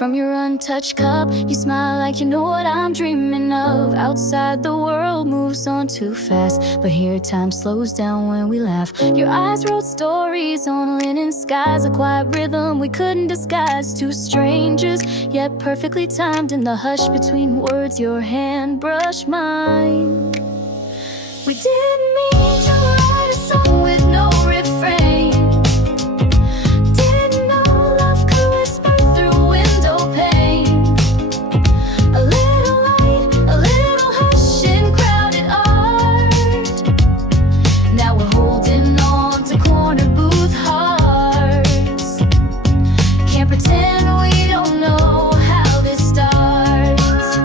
from your untouched cup. You smile like you know what I'm dreaming of. Outside the world moves on too fast, but here time slows down when we laugh. Your eyes wrote stories on linen skies, a quiet rhythm we couldn't disguise. Two strangers, yet perfectly timed. In the hush between words, your hand brushed mine. We didn't mean to write a song with no refrain. Didn't know love could whisper through window pane. A little light, a little hush in crowded art. Now we're holding on to corner booth hearts. Can't pretend we don't know how this starts.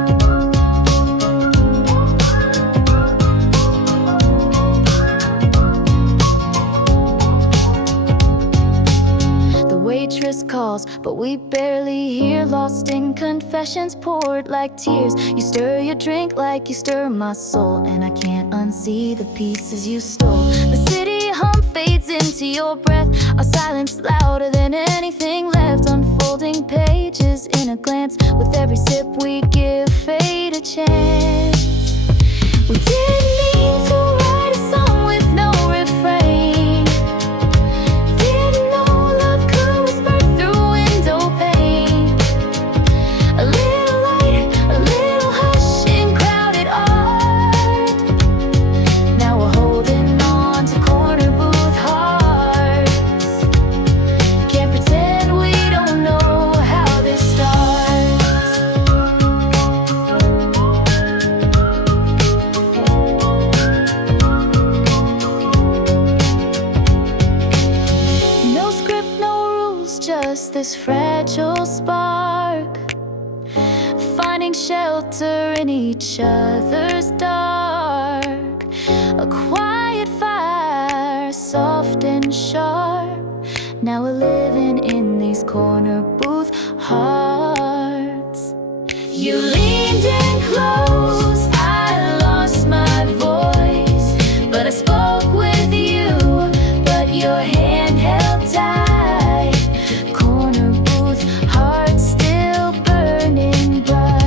The waitress calls, but we barely hear. Lost in confessions poured like tears. You stir your drink like you stir my soul, and I can't unsee the pieces you stole. The city hum fades into your breath, our silence louder than anything left. Unfolding pages in a glance, with every sip we give fate a chance. We didn't mean to write a song with no refrain. Didn't know love could whisper through window pane. A little light, a little hush in crowded art. Now we're holding on to corner booth hearts. Can't pretend we don't know how this starts. No script, no rules, just this fragile spark, finding shelter in each other's dark. A quiet fire, soft and sharp. Now we're living in these corner booth hearts. You leaned in close, I lost my voice, but I spoke with you, but your hand held tight. Corner booth heart still burning bright.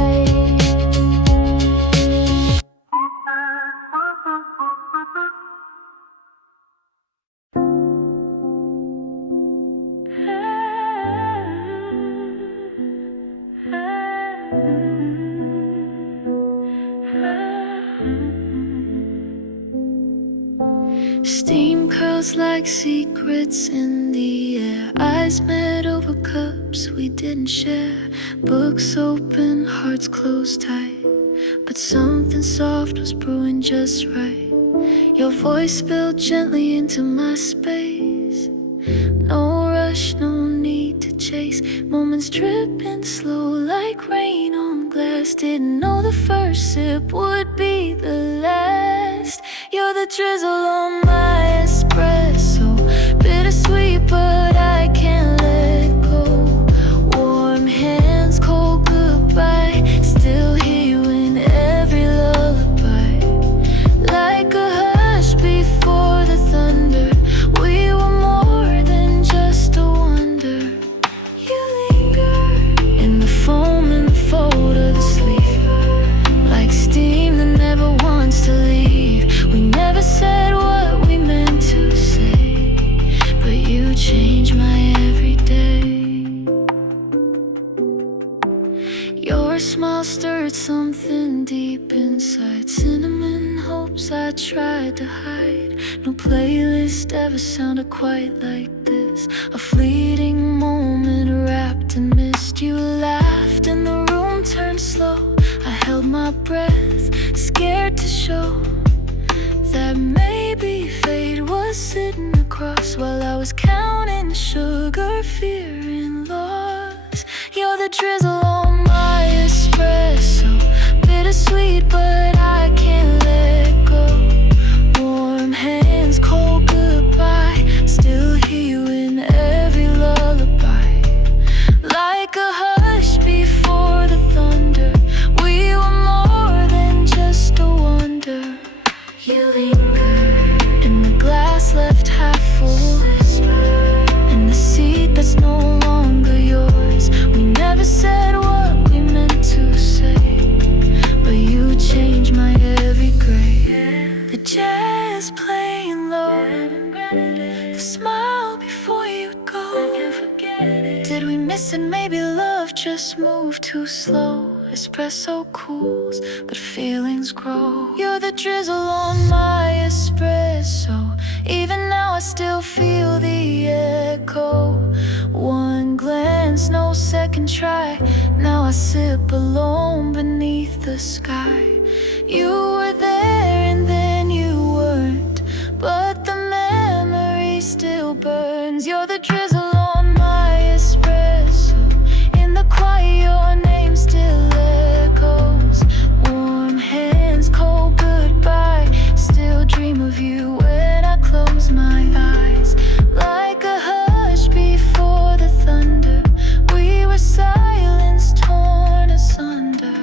Steam curls like secrets in the air. Eyes met over cups we didn't share. Books open, hearts closed tight, but something soft was brewing just right. Your voice spilled gently into my space. No rush, no need to chase. Moments dripping slow like rain on glass. Didn't know the first sip would be the last. You're the drizzle on my espresso. Bittersweet, but I can't let go. Warm hands, cold goodbye. Still hear you in every lullaby. Like a hush before the thunder. We were more than just a wonder. You linger in the foam and the fold of the sleeve, like steam that never wants to leave. We never said what we meant to say, but you change my everyday. Your smile stirred something deep inside. Cinnamon hopes I tried to hide. No playlist ever sounded quite like this. A fleeting moment wrapped in mist. You laughed and the room turned slow. I held my breath, scared to show that maybe fate was sitting across, while I was counting sugar, fear and loss. You're the drizzle on my espresso. Bittersweet, but I can't let go. Warm hands, cold goodbye. Still hear you in every lullaby. Like a hush before the thunder. We were more than just a wonder. You lingered in the glass left half full, in the seat that's no longer yours. We never said just move too slow. Espresso cools, but feelings grow. You're the drizzle on my espresso. Even now I still feel the echo. One glance, no second try. Now I sip alone beneath the sky. You were there and then you weren't, but the memory still burns. You're the drizzle on my espresso. In the quiet your name still echoes. Warm hands, cold goodbye. Still dream of you when I close my eyes. Like a hush before the thunder, we were silence torn asunder.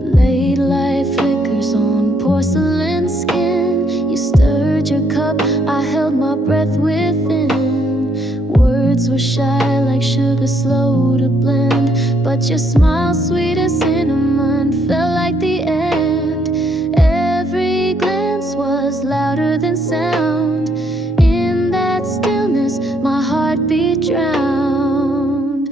Late light flickers on porcelain skin. You stirred your cup, I held my breath within. Words were shy like sugar, slow to blend, but your smile, sweet as cinnamon, felt like the end. Every glance was louder than sound. In that stillness, my heartbeat drowned.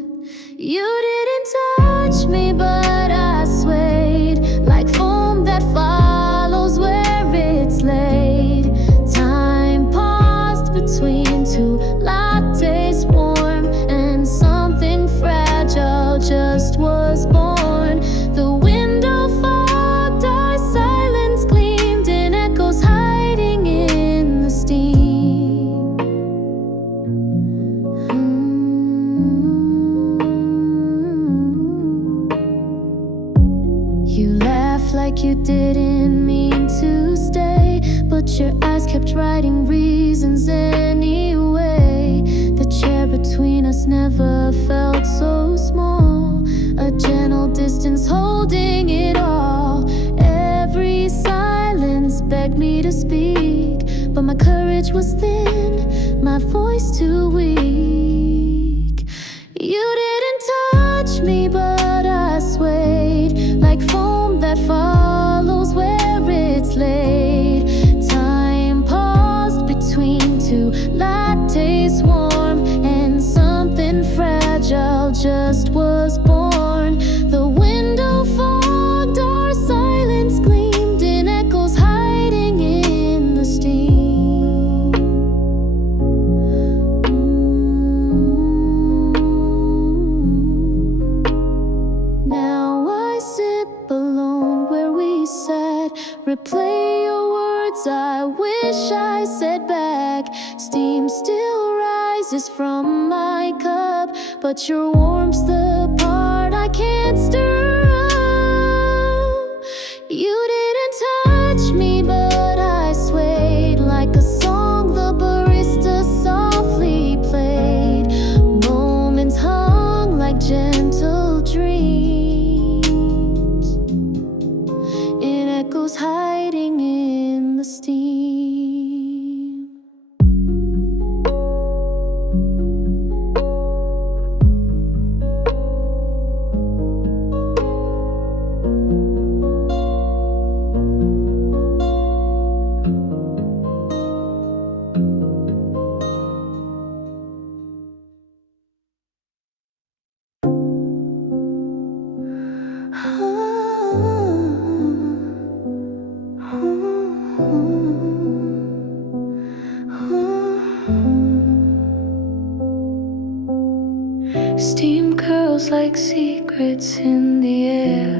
You didn't touch me, but I swayed like foam that follows where it's laid. Time paused between two lattes, warm, and something fragile just was born. The window fogged, our silence gleamed in echoes hiding in the steam. You laughed like you didn't mean to stay, but your eyes kept writing reasons anyway. The chair between us never felt so small. A gentle distance holding it all. Every silence begged me to speak, but my courage was thin, my voice too weak. You didn't touch me, but I swayed like foam that follows where it's laid. Time paused between two lattes, warm, and something fragile just was born. The window fogged, our silence gleamed in echoes hiding in the steam. Now I sip alone where we sat. Replay your words, I wish I said back. Steam still rises from my cup, but your warmth's the part I can't stir up. You didn't touch me, but I swayed like a song the barista softly played. Moments hung like gentle dreams in echoes hiding in the steam. Steam curls like secrets in the air.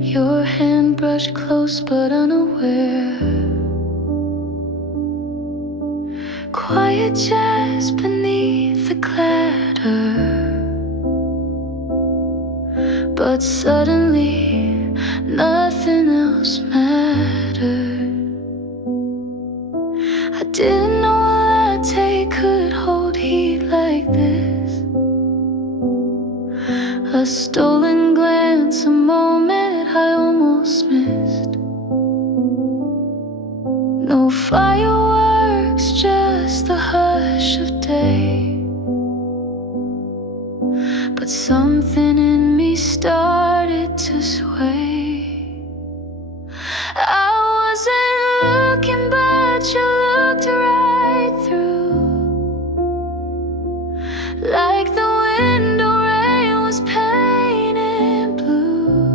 Your hand brushed close but unaware. Quiet jazz beneath the clatter, but suddenly nothing else mattered. I didn't know a latte could hold heat like this. A stolen glance, a moment looking, but you looked right through. Like the window rain was painted blue.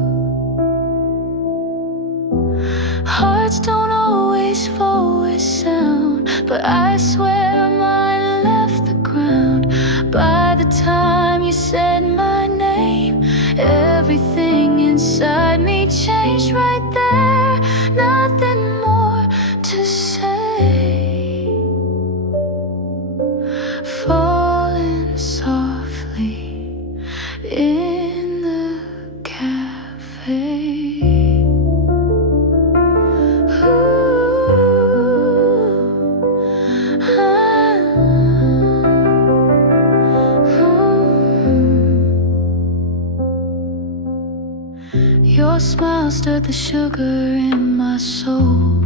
Hearts don't always fall with sound, but I swear mine left the ground. By the time you said my name, everything inside me changed right there. Nothing more to say. Falling softly in the cafe. Your smile stirred the sugar in my soul.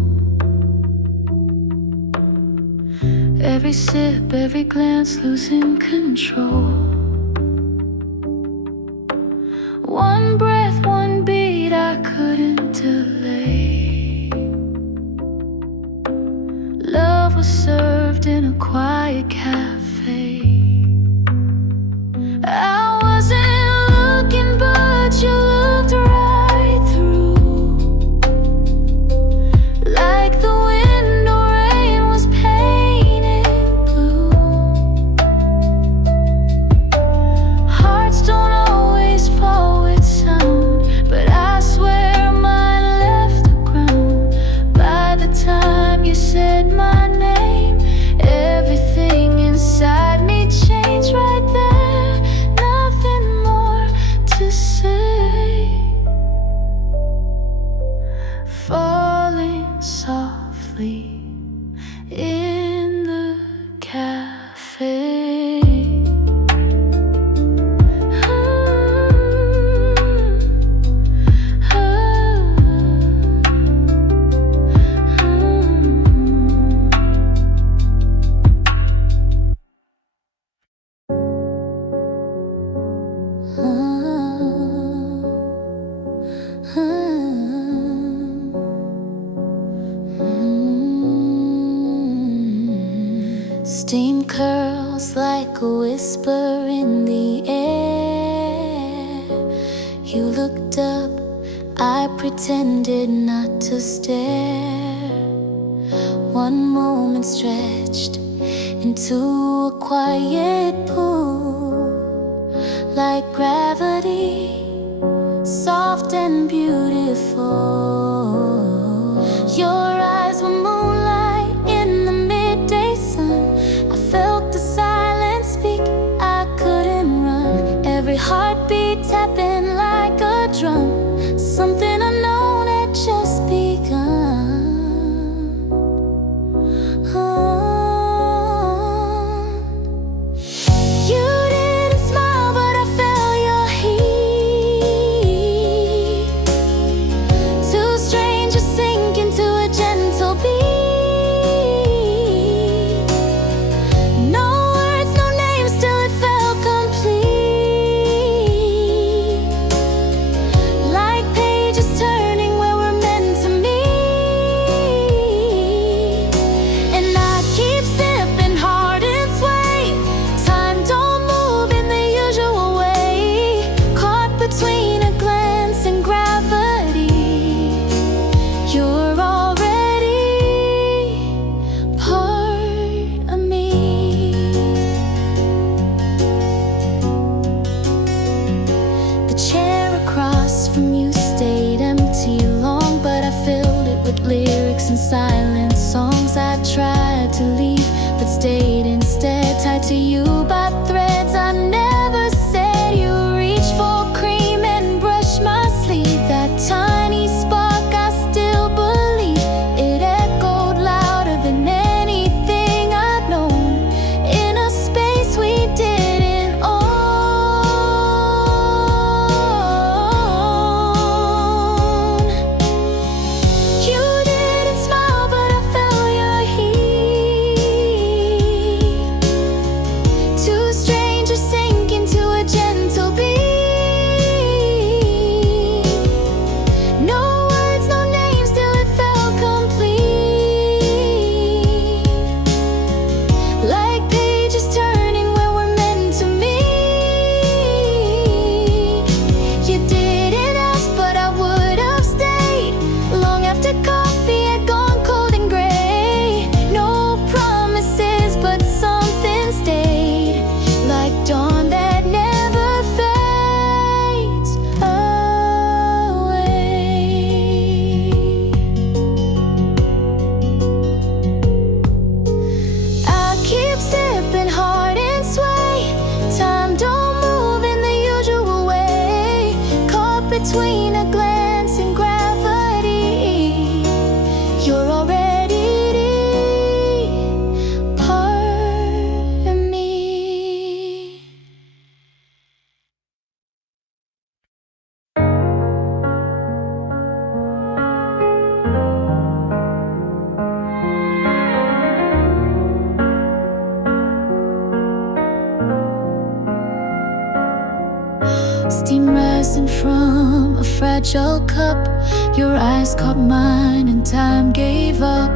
Every sip, every glance, losing control. One breath, one beat, I couldn't delay. Love was served in a quiet cafe. I wasn't looking, but you looked right through. Like the window rain was painted blue. Hearts don't always fall with sound, but I swear mine left the ground. By the time you said my name, everything inside me changed right there. Nothing more to say. Falling softly in the cafe. Steam curls like a whisper in the air. You looked up, I pretended not to stare. One moment stretched into a quiet pool, like gravity, soft and beautiful. Your eyes were moonlight in the midday sun. I felt the silence speak, I couldn't run. Every heartbeat tapping like a drum. Something unknown had just begun. You didn't smile, but I felt your heat. Two strangers sink into a gentle beat. No words, no names, still it felt complete. Like pages turning where we're meant to meet. And I keep sipping hard and sway. Time don't move in the usual way. Caught between a glance and gravity. You're already part of me. The chair across from you stayed empty long, but I filled it with lyrics and silent songs. I tried to leave, but stayed instead, tied to you by threads I never said. You reached for cream and brushed my sleeve. That tiny spark, I still believe. It echoed louder than anything I'd known. In a space we didn't own. You didn't smile, but I felt your heat. Two strangers Dancing from a fragile cup, your eyes caught mine and time gave up.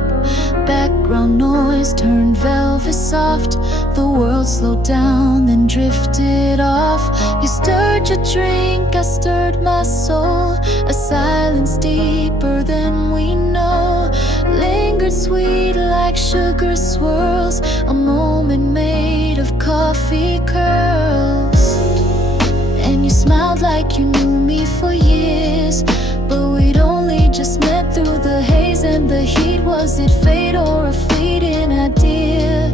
Background noise turned velvet soft. The world slowed down, then drifted off. You stirred your drink, I stirred my soul. A silence deeper than we know lingered sweet like sugar swirls. A moment made of coffee curls. And you smiled like you knew me for years, but we'd only just met through the haze and the heat. Was it fate or a fleeting idea?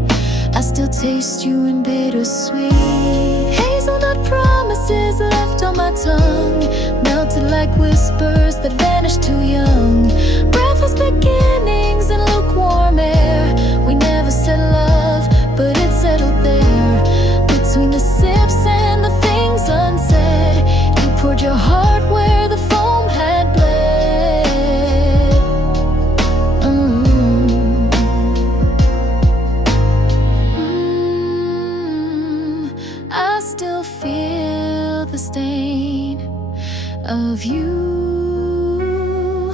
I still taste you in bittersweet. Hazelnut promises left on my tongue, melted like whispers that vanished too young. Breathless beginnings and lukewarm air. We never said love, but it settled there. Between the sips and the things unsaid, you poured your heart where the foam had bled. I still feel the stain of you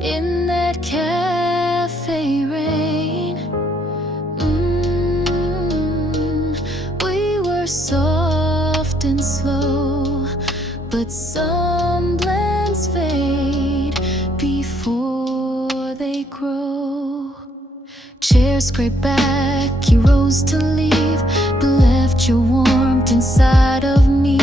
in that cafe rain. We were soft and slow, but some blends fade before they grow. Chairs scraped back, you rose to leave, but left your warmth inside of me.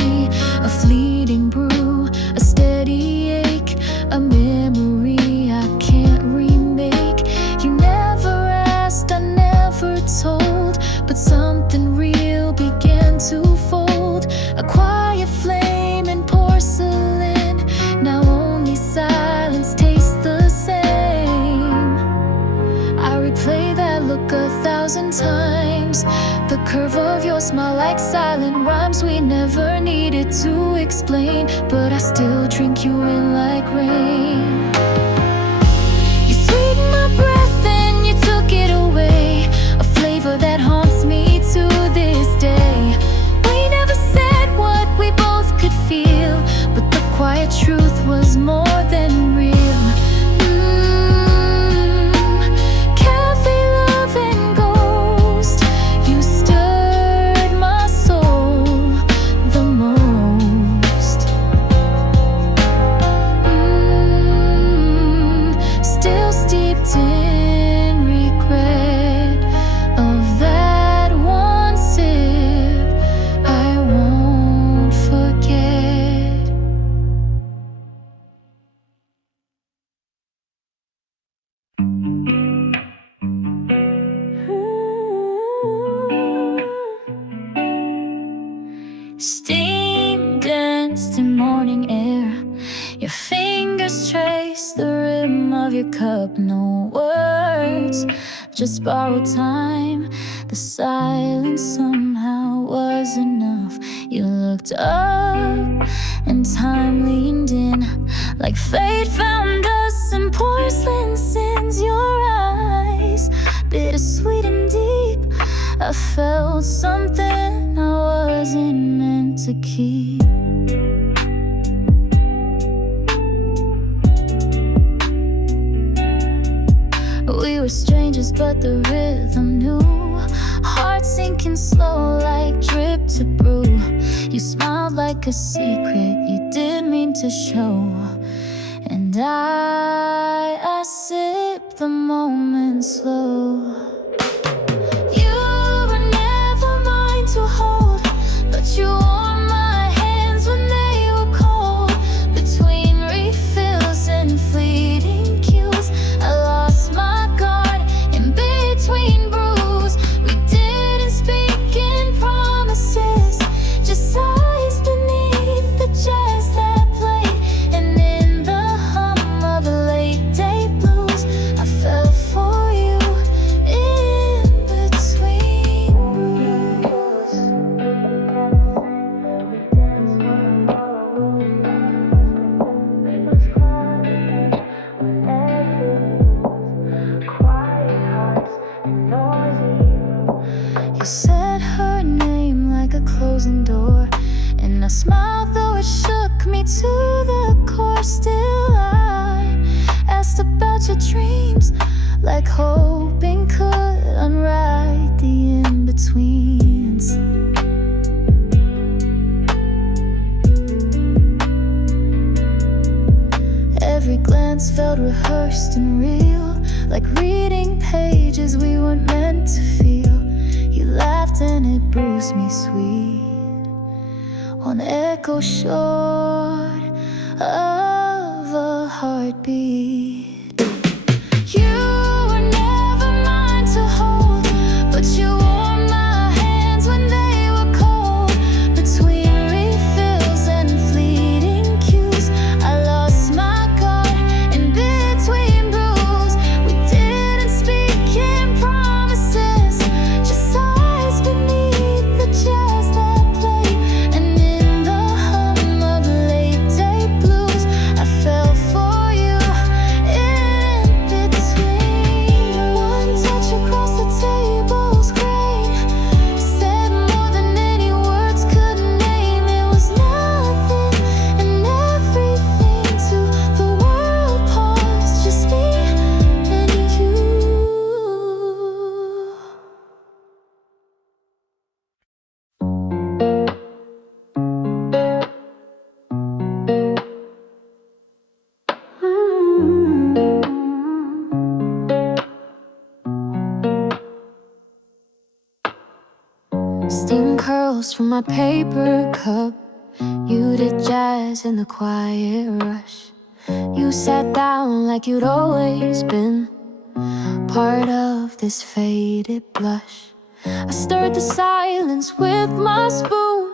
A fleeting brew, a steady ache, a memory I can't remake. You never asked, I never told, but something real began to fold. A quiet flame in porcelain, now only silence tastes the same. I replay that look 1,000 times, the curve of your smile like silent rhymes we never needed to explain, but I still drink you in like rain. You sweetened my breath and you took it away, a flavor that haunts me to this day. We never said what we both could feel, but the quiet truth was more than real. Cafe love and ghost, you stirred my soul the most. Still steeped in regret of that one sip I won't forget. Steam danced in morning air, your fingers traced the rim of your cup. No words, just borrowed time. The silence somehow was enough. You looked up and time leaned in, like fate found us in porcelain sins. Your eyes, bittersweet and deep, I felt something I wasn't meant to keep. We were strangers, but the rhythm knew. Heart sinking slow like drip to brew. You smiled like a secret you didn't mean to show. And I sipped the moment slow. You were never mine to hold, but you warmed my hands when they were cold. Between refills and fleeting cues, I lost my guard in between brews. We didn't speak in promises, just eyes beneath the jazz that played. And in the hum of late day blues, I fell for you in between brews. Quiet hearts and noisy. You said her name like a closing door, and I smiled though it shook shook me to the core. Still I asked about your dreams, like hoping could unwrite the in-betweens. Every glance felt rehearsed and real, like reading pages we weren't meant to feel. You laughed and it bruised me sweet. One echo short of a heartbeat. You were never mine to hold, but you warmed my hands when they were cold. Between refills and fleeting cues, I lost my guard in between brews. We didn't speak in promises, just eyes beneath the jazz that played. And in the hum of late day blues, I fell for you in between. One touch across the table's grain said more than any words could name. It was nothing and everything to the world. Paused, just me and you. Steam curls from my paper cup. You did jazz in the quiet rush. You sat down like you'd always been part of this faded blush. I stirred the silence with my spoon,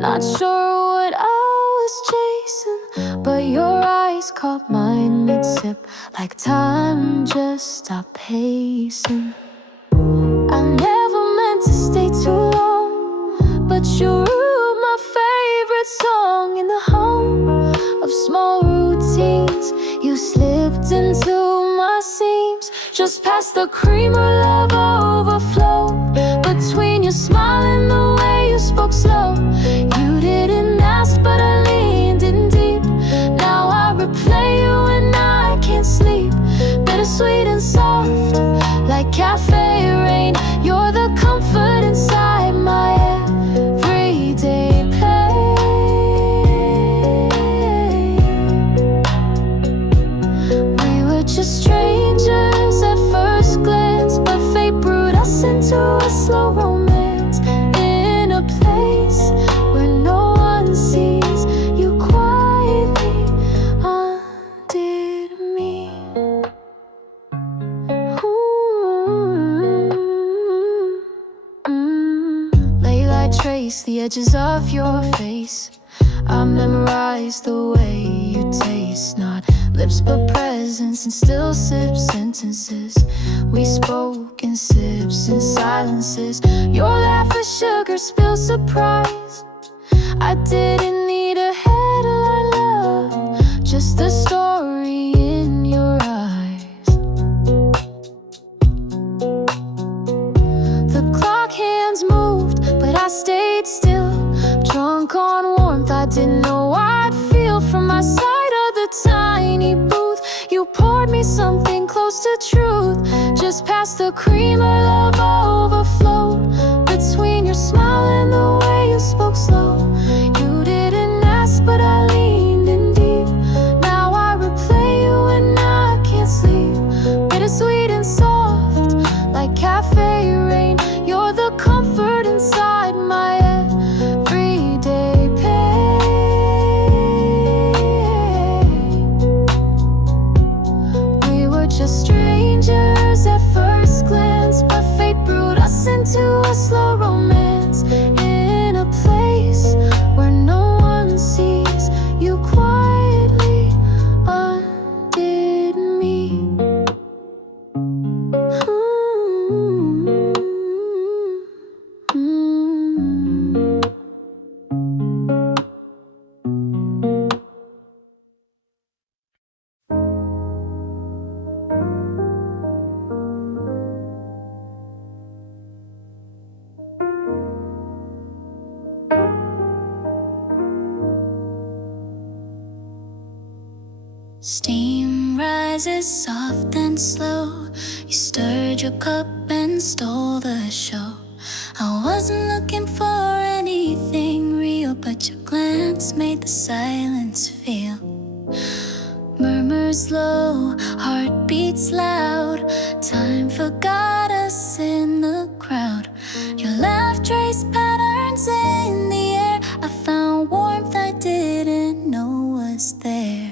not sure what I was chasing, but your eyes caught mine mid-sip, like time just stopped pacing. I never meant to stay too long, but you ruined my favorite song. In the hum of small routines, you slipped into my seams, just past the cream of love overflow. Between your smile and the way you spoke slow, you didn't ask but I leaned in deep. Now I replay you and I can't sleep. Bittersweet and soft, like cafe rain. You're the comfort inside my everyday pain. We were just strangers at first glance, but fate brewed us into a slow romance. In a place where no one sees, you quietly undid me. Late light trace the edges of your face. I memorized the way you taste, not lips but presence, and still sip sentences. We spoke in sips and silences. Your laugh was sugar spilled surprise. I didn't need a headline, love, just the story in your eyes. The clock hands moved, but I stayed still, drunk on warmth. I didn't know I'd feel from my side of the tiny booth. You poured me something close to truth, just past the cream of love overflowed. Between your smile and the way you spoke slow, you didn't ask but I leaned in deep. Now I replay you and I can't sleep. Bittersweet and soft, like cafe rain. You're the comfort inside my everyday pain. We were just strangers at first glance, but fate brewed us into Steam rises soft and slow. You stirred your cup and stole the show. I wasn't looking for anything real, but your glance made the silence feel. Murmurs low, heartbeats loud. Time forgot us in the crowd. Your laugh traced patterns in the air. I found warmth I didn't know was there.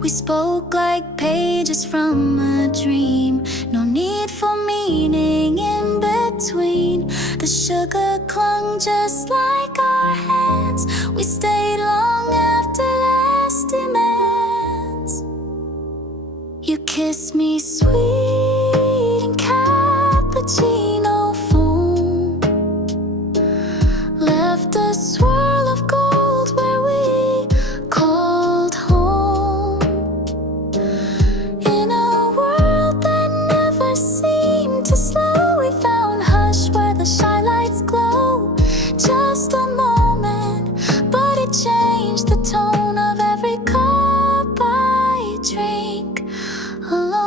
We spoke like pages from a dream. No need for meaning in between. The sugar clung just like our hands. We stayed long after last demands. You kissed me sweet in cappuccino foam. Left a swirl of gold where we called home. In a world that never seemed to slow, we found hush where the shy lights glow. Just a moment, but it changed the tone of every cup I drink alone.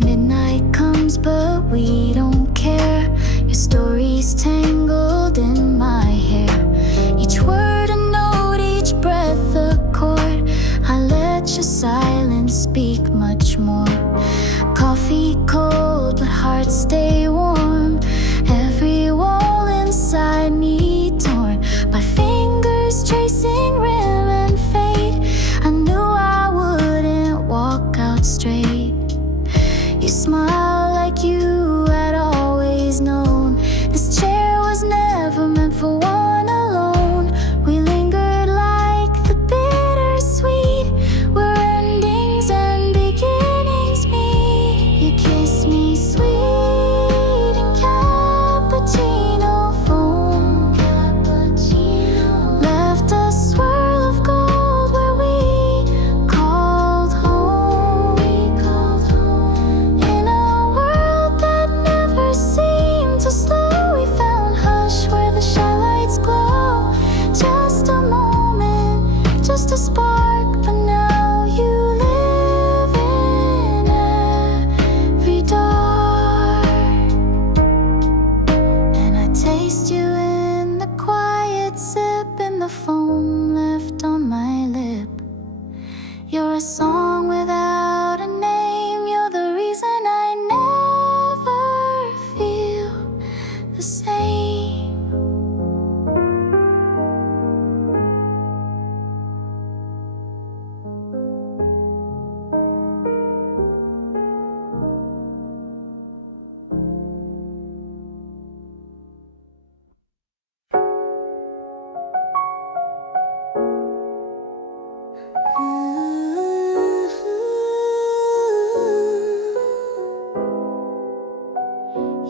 Midnight comes, but we don't care. Your story's tangled in my hair. Each word a note, each breath a chord. I let your silence speak much more. Coffee cold, but hearts stay warm. Every wall inside me torn by fingers tracing rim and fade. I knew I wouldn't walk out straight. You smile like you had always known. This chair was never meant for one alone. We lingered like the bittersweet, where endings and beginnings meet. You kissed me sweet in cappuccino foam. Left a swirl of gold where we called home. In a world that never seemed to slow, we found hush where the shy lights glow. Just a moment, just a spark, but now you live in every dark. And I taste you in the quiet sip, in the foam left on my lip. You're a song without a name. You're the reason I never feel the same.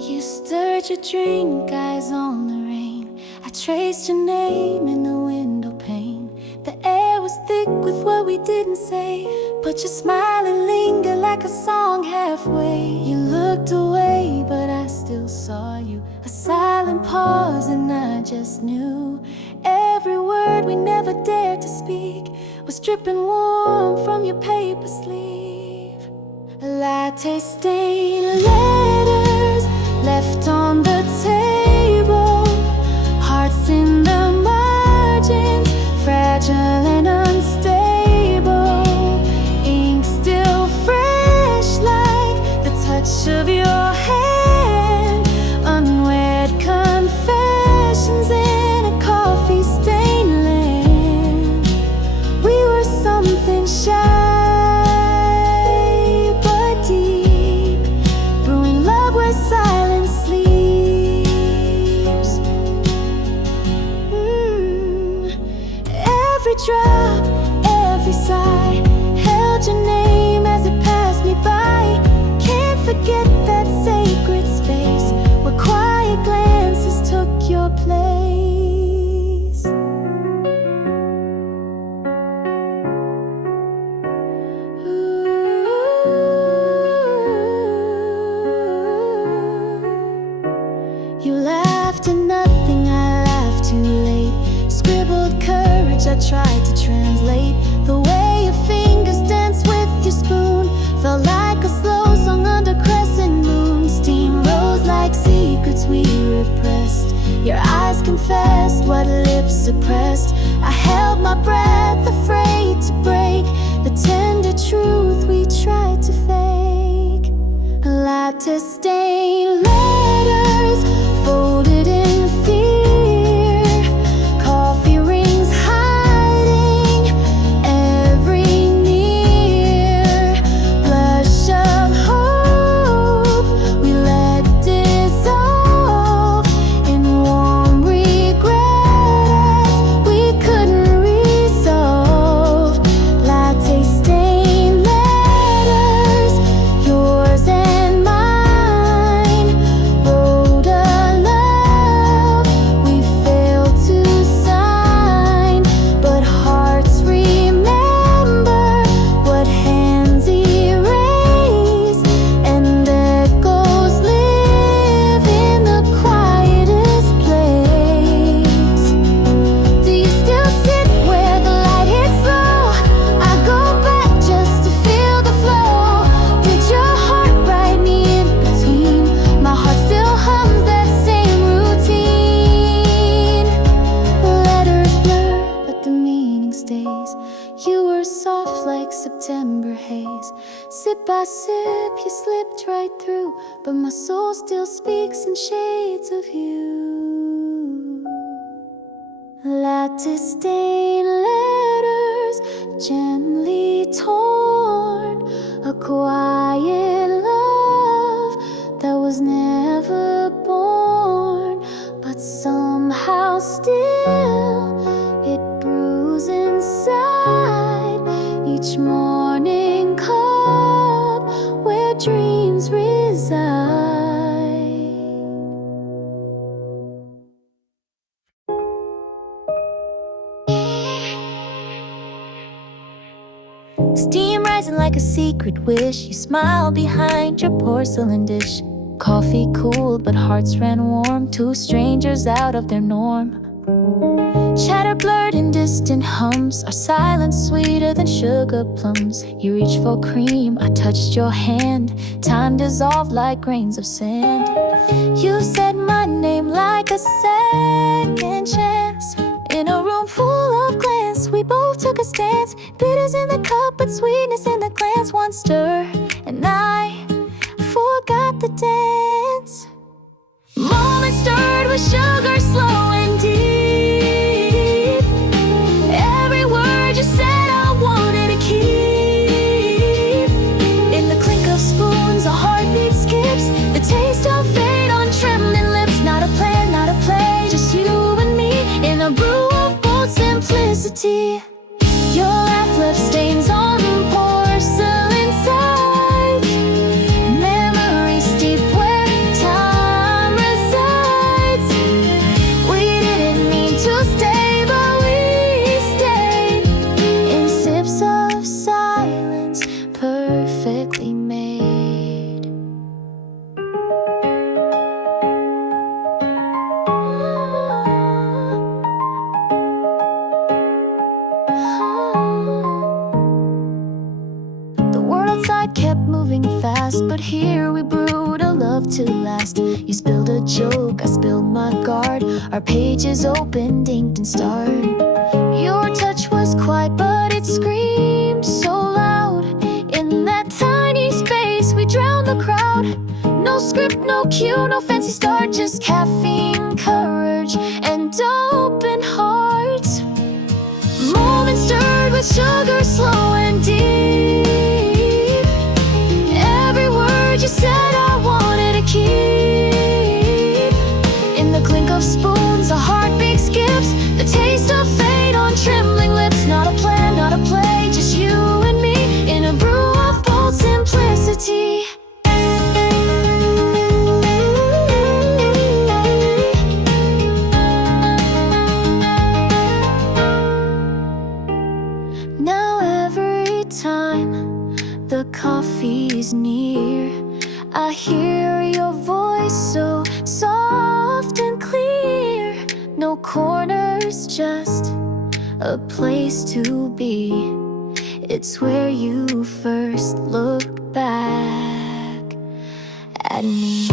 You stirred your drink, eyes on the rain. I traced your name in the window pane. The air was thick with what we didn't say, but your smile and lingered like a song halfway. You looked away, but I still saw you. A silent pause, and I just knew every word we never dared to speak was dripping warm from your paper sleeve. Latte-stained letters left on the table, hearts in the margins, fragile and unstable. Ink still fresh like the touch of your hand. Unread confessions in a coffee-stained land. We were something shy but deep, brewing love where silence sleeps. Every drop, every sigh held your name as it passed me by. Can't forget that sacred space where quiet glances took your place. Ooh. I tried to translate. The way your fingers dance with your spoon felt like a slow song under crescent moon. Steam rose like secrets we repressed. Your eyes confessed what lips suppressed. I held my breath, afraid to break the tender truth we tried to fake. Latte-stained letters folded in fear. Coffee rings hiding every near. Blush of hope we let dissolve in warm regret we couldn't resolve. Latte-stained letters, yours and mine, wrote a love we failed to sign. But hearts remember what hands erase, and echoes live in the quietest place. Do you still sit where the light hits low? I go back just to feel the flow. Did your heart write me in between? My heart still hums that same routine. Letters blur, but the meaning stays. You were soft like September haze. Sip by sip, you slipped right through, but my soul still speaks in shades of you. Latte-stained letters, gently torn. A quiet love that was never born, but somehow still it brews inside each morning cup where dreams reside. Steam rising like a secret wish. You smile behind your porcelain dish. Coffee cooled, but hearts ran warm. Two strangers out of their norm. Chatter blurred in distant hums. Our silence sweeter than sugar plums. You reached for cream, I touched your hand. Time dissolved like grains of sand. You said my name like a second chance. In a room full of glance, we both took a stance. Bitters in the cup, but sweetness in the glance. One stir, and I forgot the dance. Moments stirred with sugar, slow and deep. Every word you said I wanted to keep. In the clink of spoons, a heartbeat skips. The taste of fate on trembling lips. Not a plan, not a play, just you and me in a brew of bold simplicity. Your laugh left stains on porcelain sides. Memories deep where time resides. We didn't mean to stay, but we stayed in sips of silence, perfectly made. The world outside kept moving fast, but here we brewed a love to last. You spilled a joke, I spilled my guard. Our pages opened, inked and starred. Your touch was quiet, but it screamed so loud. In that tiny space, we drowned the crowd. No script, no cue, no fancy start, just caffeine, courage, and open hearts. Moments stirred with sugar, slow and deep. Every word you said I wanted to keep. In the clink of spoons, a heartbeat skips. The taste of fate on trembling lips. Not a plan, not a play, just you and me in a brew of bold simplicity. Now every time the coffee's near, I hear your voice so soft and clear. No corners, just a place to be. It's where you first look back at me.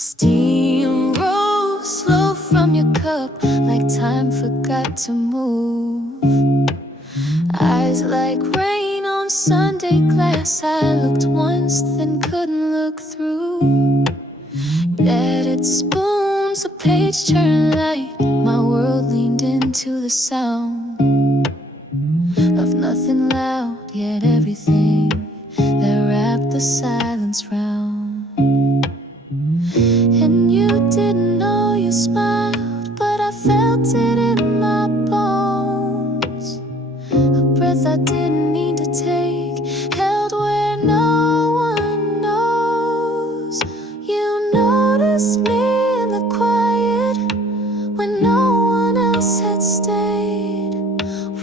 Steam rose slow from your cup, like time forgot to move. Eyes like rain on Sunday glass. I looked once, then couldn't look through. Added spoons, a page turned light. My world leaned into the sound of nothing loud, yet everything that wrapped the silence round. And you didn't know you smiled, but I felt it in my bones. A breath I didn't mean to take, held where no one knows. You noticed me in the quiet, when no one else had stayed.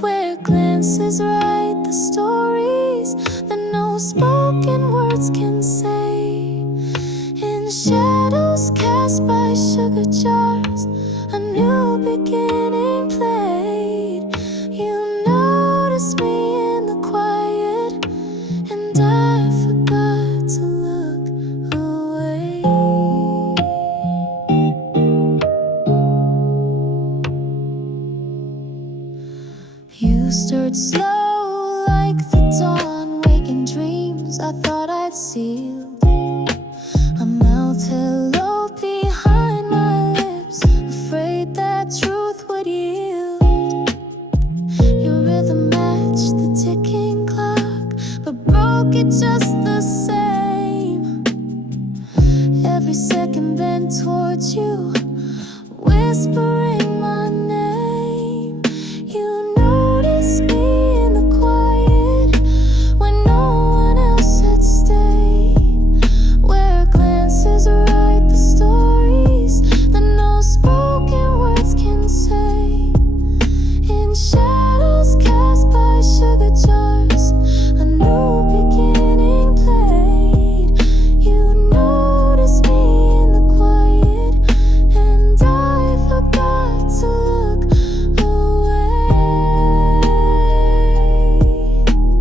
Where glances write the stories that no spoken words can say. Shadows cast by sugar jars, a new beginning played. You noticed me in the quiet, and I forgot to look away. You stirred slow like the dawn, waking dreams I thought I'd sealed. A mouth hello behind my lips, afraid that truth would yield. Your rhythm matched the ticking clock, but broke it just the same. Every second bent towards you, whispering my name. You noticed me in the quiet, when no one else had stayed. Where glances write the stories that no spoken words can say. In shadows cast by sugar jars, a new beginning played. You noticed me in the quiet, and I forgot to look away.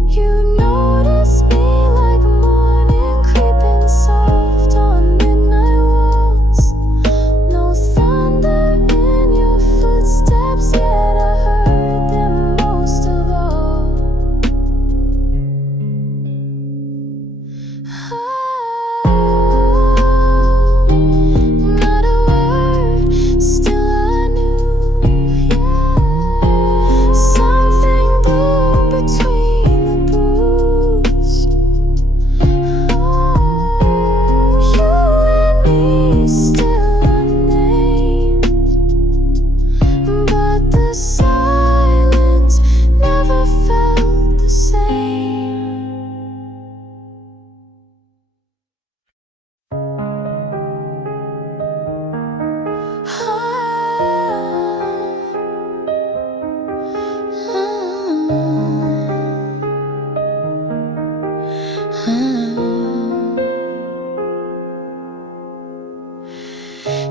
You noticed me like morning creeping soft on midnight walls. No thunder in your footsteps, yet I heard them most of all. Not a word, still I knew, yeah. Something blue between the brews. You and me still unnamed, but the silence never felt the same.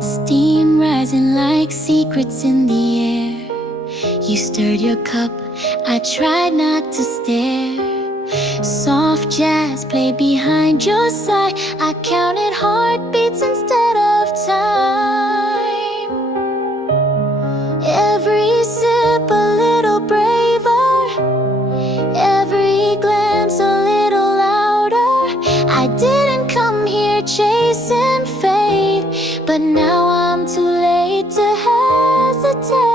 Steam rising like secrets in the air. You stirred your cup, I tried not to stare. Soft jazz played behind your side. I counted heartbeats instead of time. Every sip a little braver, every glance a little louder. I didn't come here chasing fate, but now I'm too late to hesitate.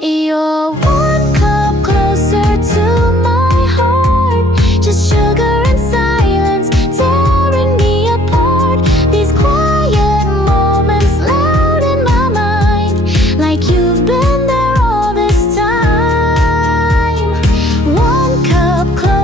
You're one cup closer to my heart, just sugar and silence tearing me apart. These quiet moments loud in my mind, like you've been there all this time. One cup closer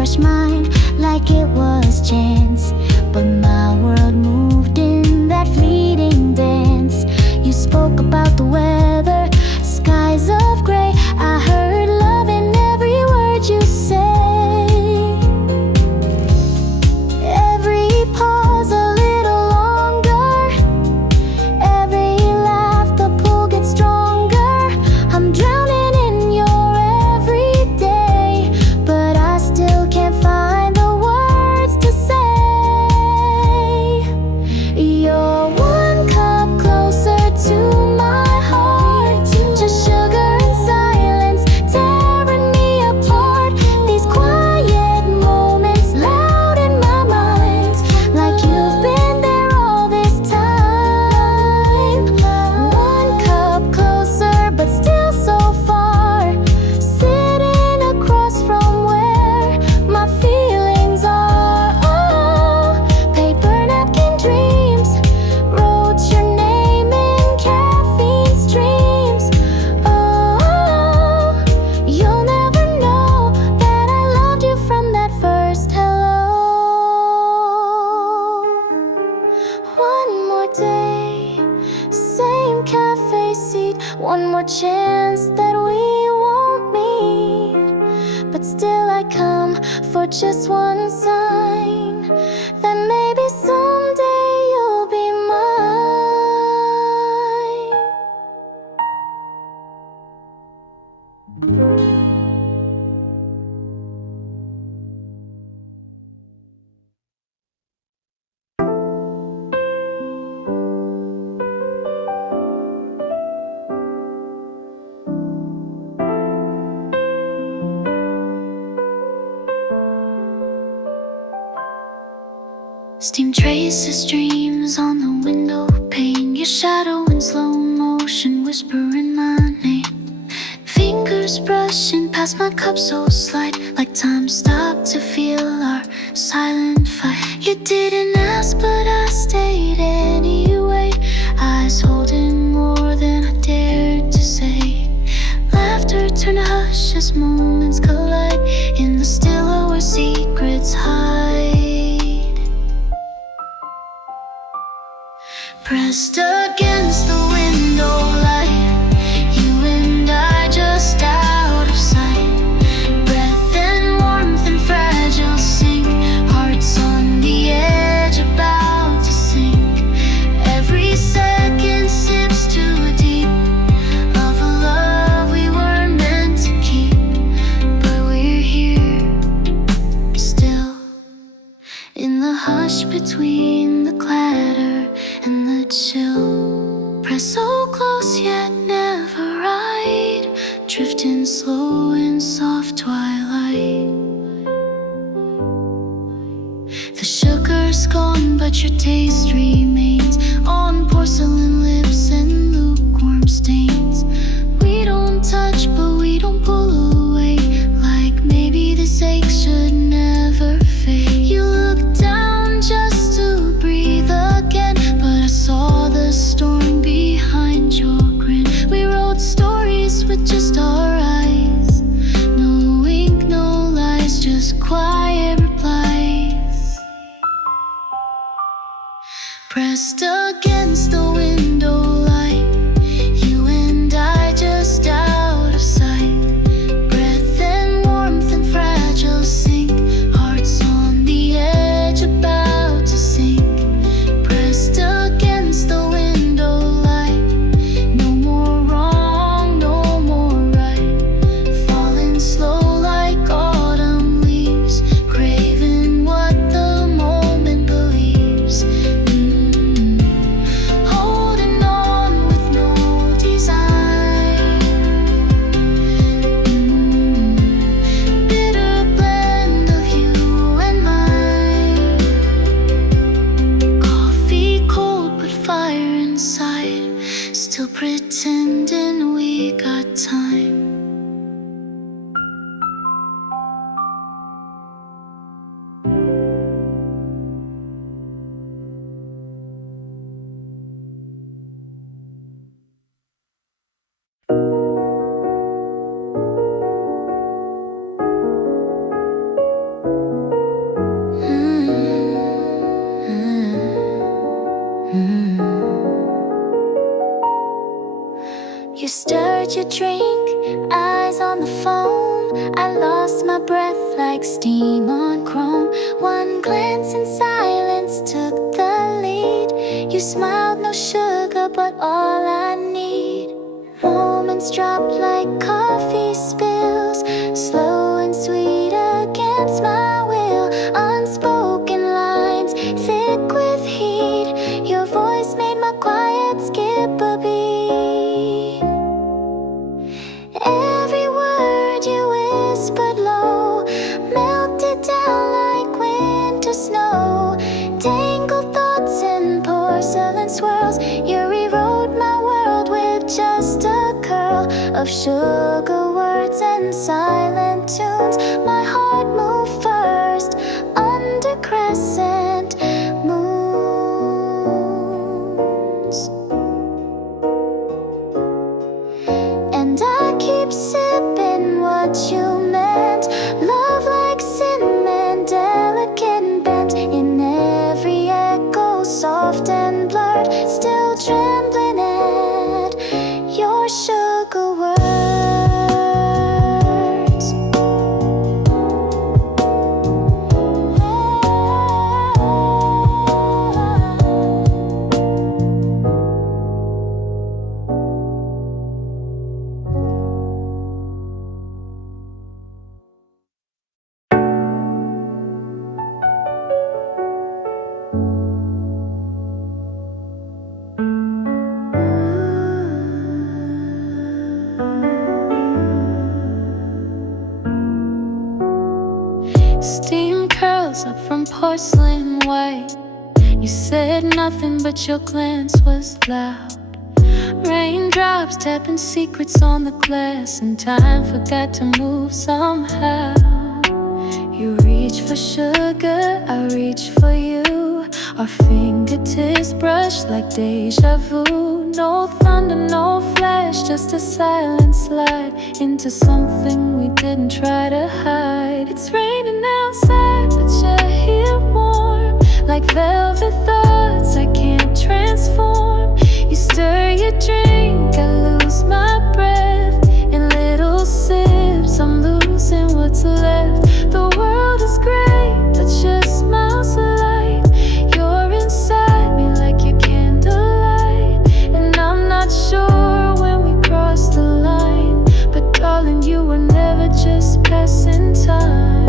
brush mine like it was chance. But my world moved in that fleeting dance. You spoke about the weather, skies of gray. I heard love in every word you say. Every pause a little longer, every laugh the pull gets stronger. I'm drowning in your everyday, but I still can't find the words to say. You're one cup closer to my heart, just sugar and silence tearing me apart. These quiet moments loud in my mind, like you've been there all this time. One cup closer, but still so far, sitting across from where my feelings are. Oh, paper napkin dreams, wrote your name in caffeine streams. Oh, you'll never know that I loved you from that first hello. One more day, same cafe seat, one more chance that we won't meet. But still I come for just one sign that maybe someday you'll be mine. Steam traces dreams on the window pane, your shadow in slow motion whispering my name. Fingers brushing past my cup so slight, like time stopped to feel our silent fight. You didn't ask but I stayed anyway, eyes holding more than I dared to say. Laughter turned to hush as moments collide in the stiller where secrets hide. Pressed against the window light, you and I just out of sight. Breath and warmth and fragile sink, hearts on the edge about to sink. Every second sips too deep of a love we weren't meant to keep. But we're here still, in the hush between the clatter and the chill. Press so close yet never right, drifting slow in soft twilight. The sugar's gone but your taste remains on porcelain lips and lukewarm stains. We don't touch but we don't pull away, like maybe this ache should never fade. You look down just to breathe again, but I saw the storm behind your grin. We wrote stories with just our eyes, no ink, no lies, just quiet replies. Pressed against the window light, you and I just out of sight. Breath and warmth and fragile sink, hearts on the edge about to sink. Pressed against the window light, no more wrong, no more right. Falling slow like autumn leaves, craving what the moment believes. Holding on with no design. Bitter blend of you and mine. Coffee cold but fire inside, still pretending we got time. word you drink, eyes on the phone. I lost my breath like steam on chrome. One glance in silence took the lead. You smiled, no sugar, but all I need. Moments dropped like coffee spills, slow and sweet against my will. Unspoken lines, thick with heat. Your voice made my quiet skip a beat. Every word you whispered low melted down like winter snow. Tangled thoughts in porcelain swirls. You rewrote my world with just a curl of sugar words and silent tunes. My heart moved first under crescent moons. And I keep sipping what you meant. Love like cinnamon, delicate and bent. In every echo, soft and blurred. Still trembling at your sugar words. Steam curls up from porcelain white. You said nothing, but your glance was loud. Raindrops tapping secrets on the glass, and time forgot to move somehow. You reach for sugar, I reach for you. Our fingertips brush like deja vu. No thunder, no flash, just a silent slide into something we didn't try to hide. It's raining outside, but you're here warm, like velvet thoughts I can't transform. You stir your drink, I lose my breath. In little sips, I'm losing what's left. The world is great, but your smile's light. You're inside me like your candlelight. And I'm not sure when we cross the line, but darling, you were never just passing time.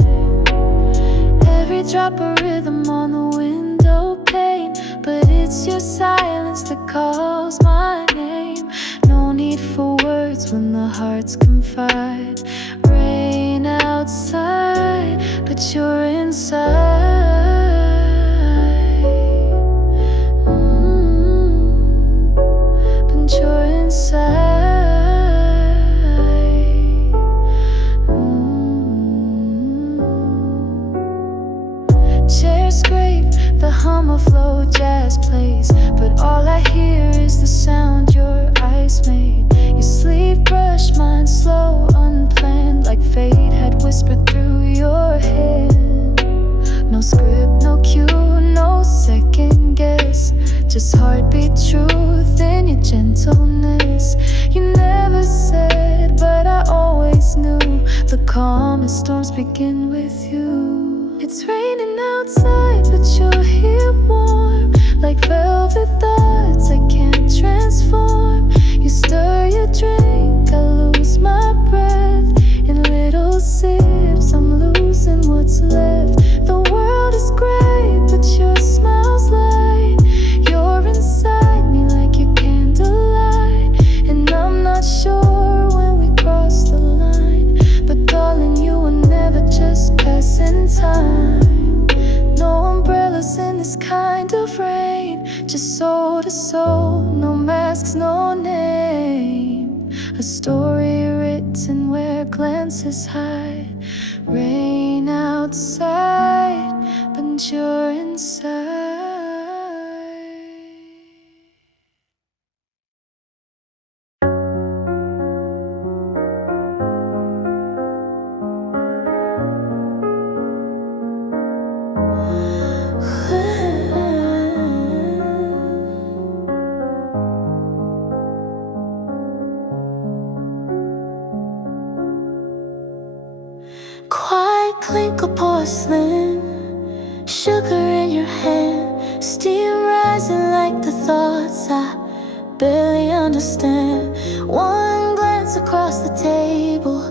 Every drop of rhythm on the window pane, but it's your silence that calls my name. No need for words when the hearts confide. Rain outside, but you're inside. But you're inside. Chairs scrape, the hum of low jazz plays, but all I hear is the sound your eyes made. Your sleeve brush, mine slow, unplanned, like fate had whispered through your head. No script, no cue, no second guess, just heartbeat truth in your gentleness. You never said, but I always knew, the calmest storms begin with you. It's raining outside, but you're here warm, like velvet thoughts I can't transform. You stir your drink, I lose my breath. In little sips, I'm losing what's left. The world is great, but your smile's light. You're inside me like your candlelight. And I'm not sure when we cross the line, but darling, you were never just passing time. No umbrellas in this kind of rain, just soul to soul, no masks, no name. A story written where glances hide. Rain outside, but you're inside. Quiet clink of porcelain, sugar in your hand, steam rising like the thoughts I barely understand. One glance across the table,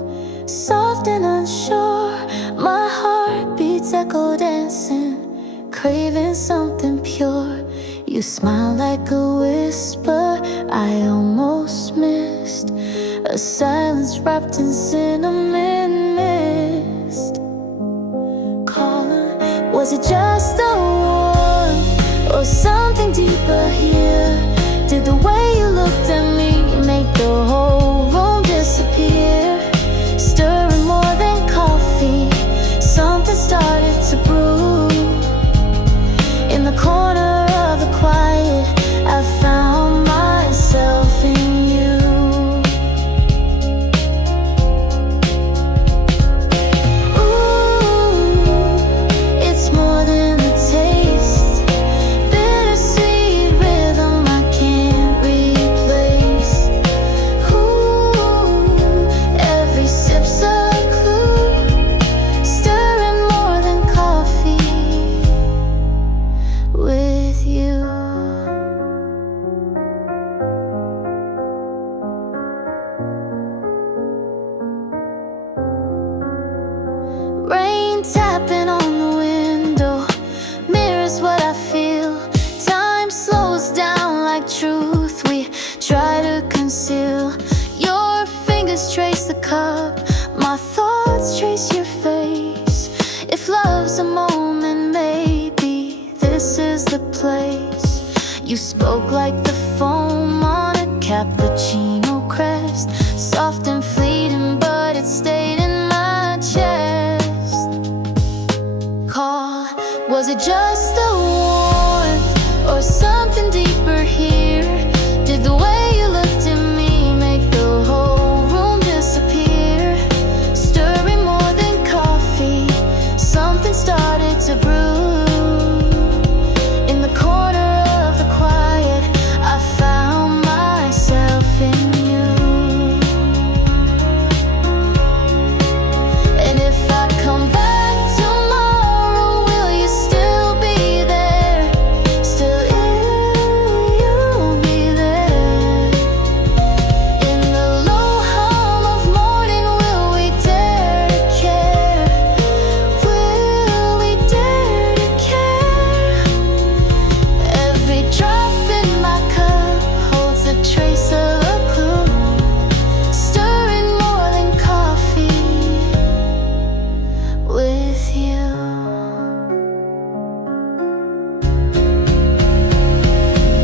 soft and unsure, my heart beats echo dancing, craving something pure. You smile like a whisper I almost missed, a silence wrapped in cinnamon mist. Calling, was it just the warmth or something deeper here? Did the way you looked at me make the whole room disappear? Stirring more than coffee, something started to brew. In the corner of the quiet, I found myself in you. Ooh, it's more than a taste, bittersweet rhythm I can't replace. Ooh, every sip's a clue, stirring more than coffee with you. Rain tapping on the window mirrors what I feel. Time slows down like truth we try to conceal. Your fingers trace the cup, my thoughts trace your face. If love's a moment, maybe this is the place. You spoke like the foam on a cappuccino crest, soft and fleeting, but it stayed in my chest. Call, was it just the warmth or something deeper here? Did the way you looked at me make the whole room disappear? Stirring more than coffee, something started to brew. In the corner of the quiet, I found myself in you. And if I come back tomorrow, will you still be there? Still you'll be there. In the low hum of morning, will we dare to care? Will we dare to care? Every drop in my cup holds a trace of a clue, stirring more than coffee with you.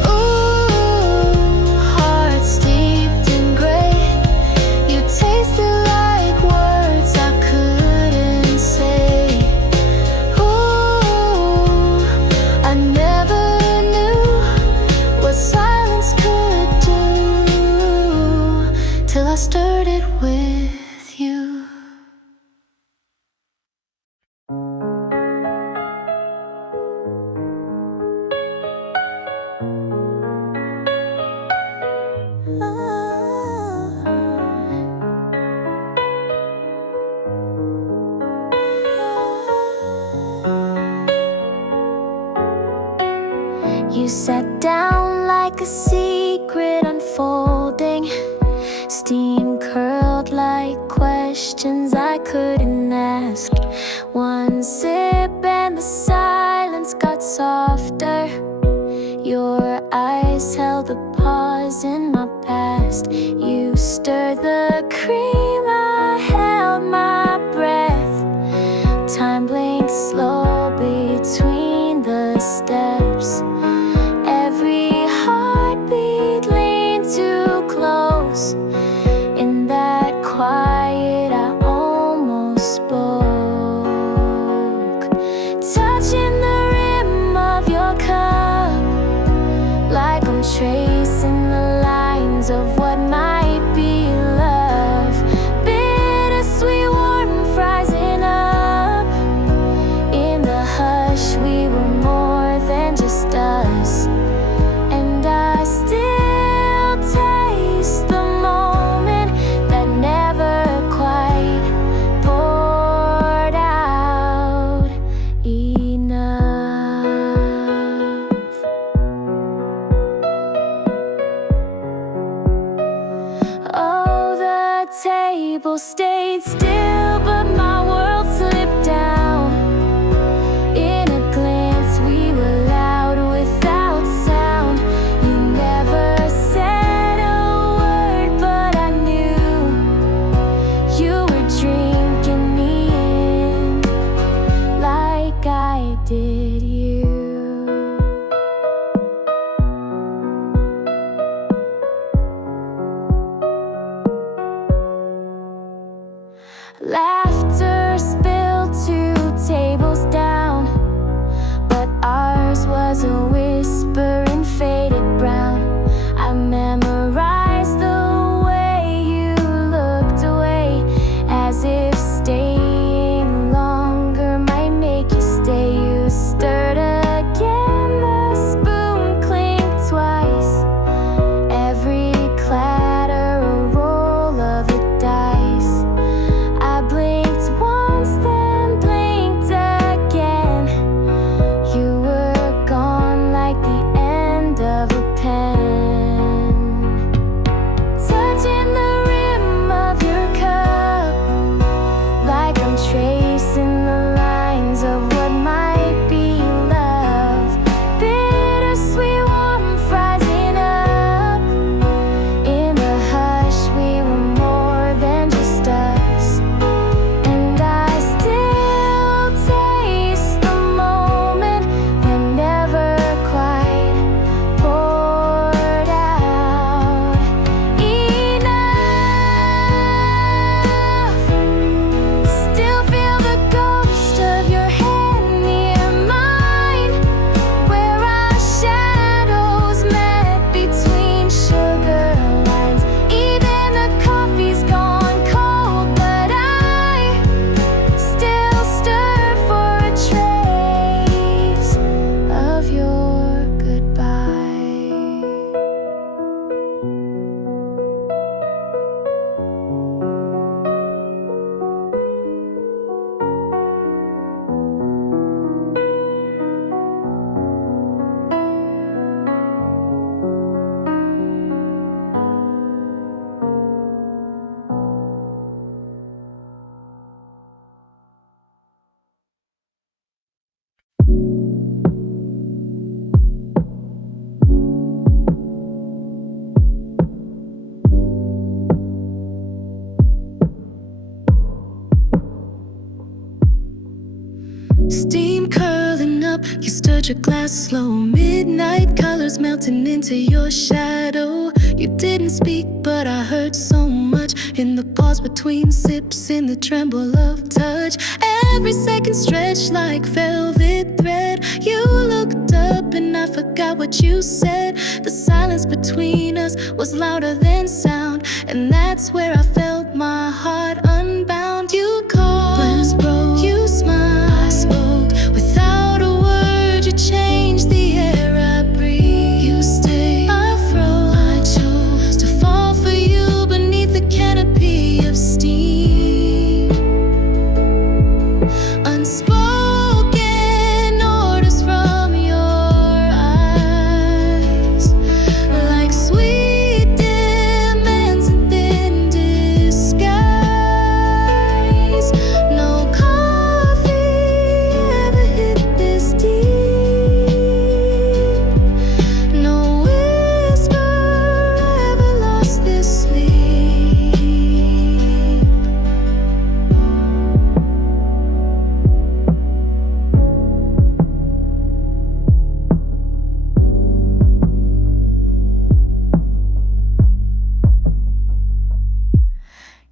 Ooh, heart steeped in gray, you tasted like words I couldn't say. Ooh, I never knew what silence could do till I stirred it with you. You sat down like a secret unfolding, steam curled like questions I couldn't ask. One sip and the silence got softer. Your eyes held the pause in my past. You stirred the cream, I held my breath. Time blinked slow between the steps. Every heartbeat leaned too close. In that quiet, I almost spoke. Touching the rim of your cup, like I'm tracing the lines of what might be love. table stayed still, but my world slipped down. In a glance, we were loud without sound. You never said a word, but I knew you were drinking me in like I did you. Laughter spilled 2 tables down, but ours was a whisper in faded brown. I memorized the way you looked away, as if staying longer might make you stay. You stirred again, the spoon clinked twice. Every clatter, a roll of the dice. I blinked once, then blinked again. You were gone like the end of a pen. Touching the rim of your cup, like I'm tracing the lines of what might be love. Bittersweet warmth rising up. In the hush, we were more than just us. And I still taste the moment that never quite poured out. Enough. Still feel the ghost of your hand near mine, where our shadows met between sugar lines. Even the coffee's gone cold, but I still stir for a trace of your goodbye. Steam curling up, you stirred your glass slow. Midnight colors melting into your shadow. You didn't speak, but I heard so much in the pause between sips, in the tremble of touch. Every second stretched like velvet thread. You looked up and I forgot what you said. The silence between us was louder than sound, and that's where I felt my heart unbound. You called, plans broke, you smiled, I spoke without a word. You changed the air I breathe. You stayed, I froze, I chose to fall for you beneath the canopy of steam. Unspoken orders from your eyes, like sweet demands in thin disguise. No coffee ever hit this deep. No whisper ever lost this sleep.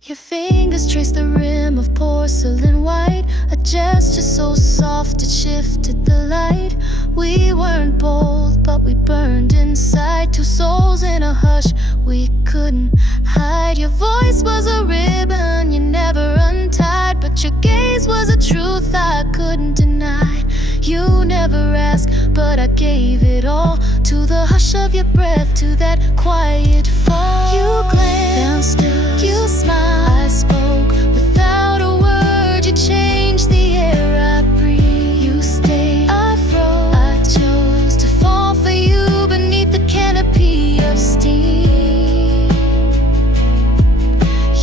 Your fingers trace the rim of porcelain white, a gesture so soft it shifted the light. We weren't bold, but we burned inside. 2 souls in a hush we couldn't hide. Your voice was a ribbon you never untied, but your gaze was a truth I couldn't deny. You never asked, but I gave it all, to the hush of your breath, to that quiet fall. You glanced downstairs, you smiled, I spoke without a word. You changed the air I breathe. You stayed, I froze, I chose to fall for you beneath the canopy of steam.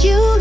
You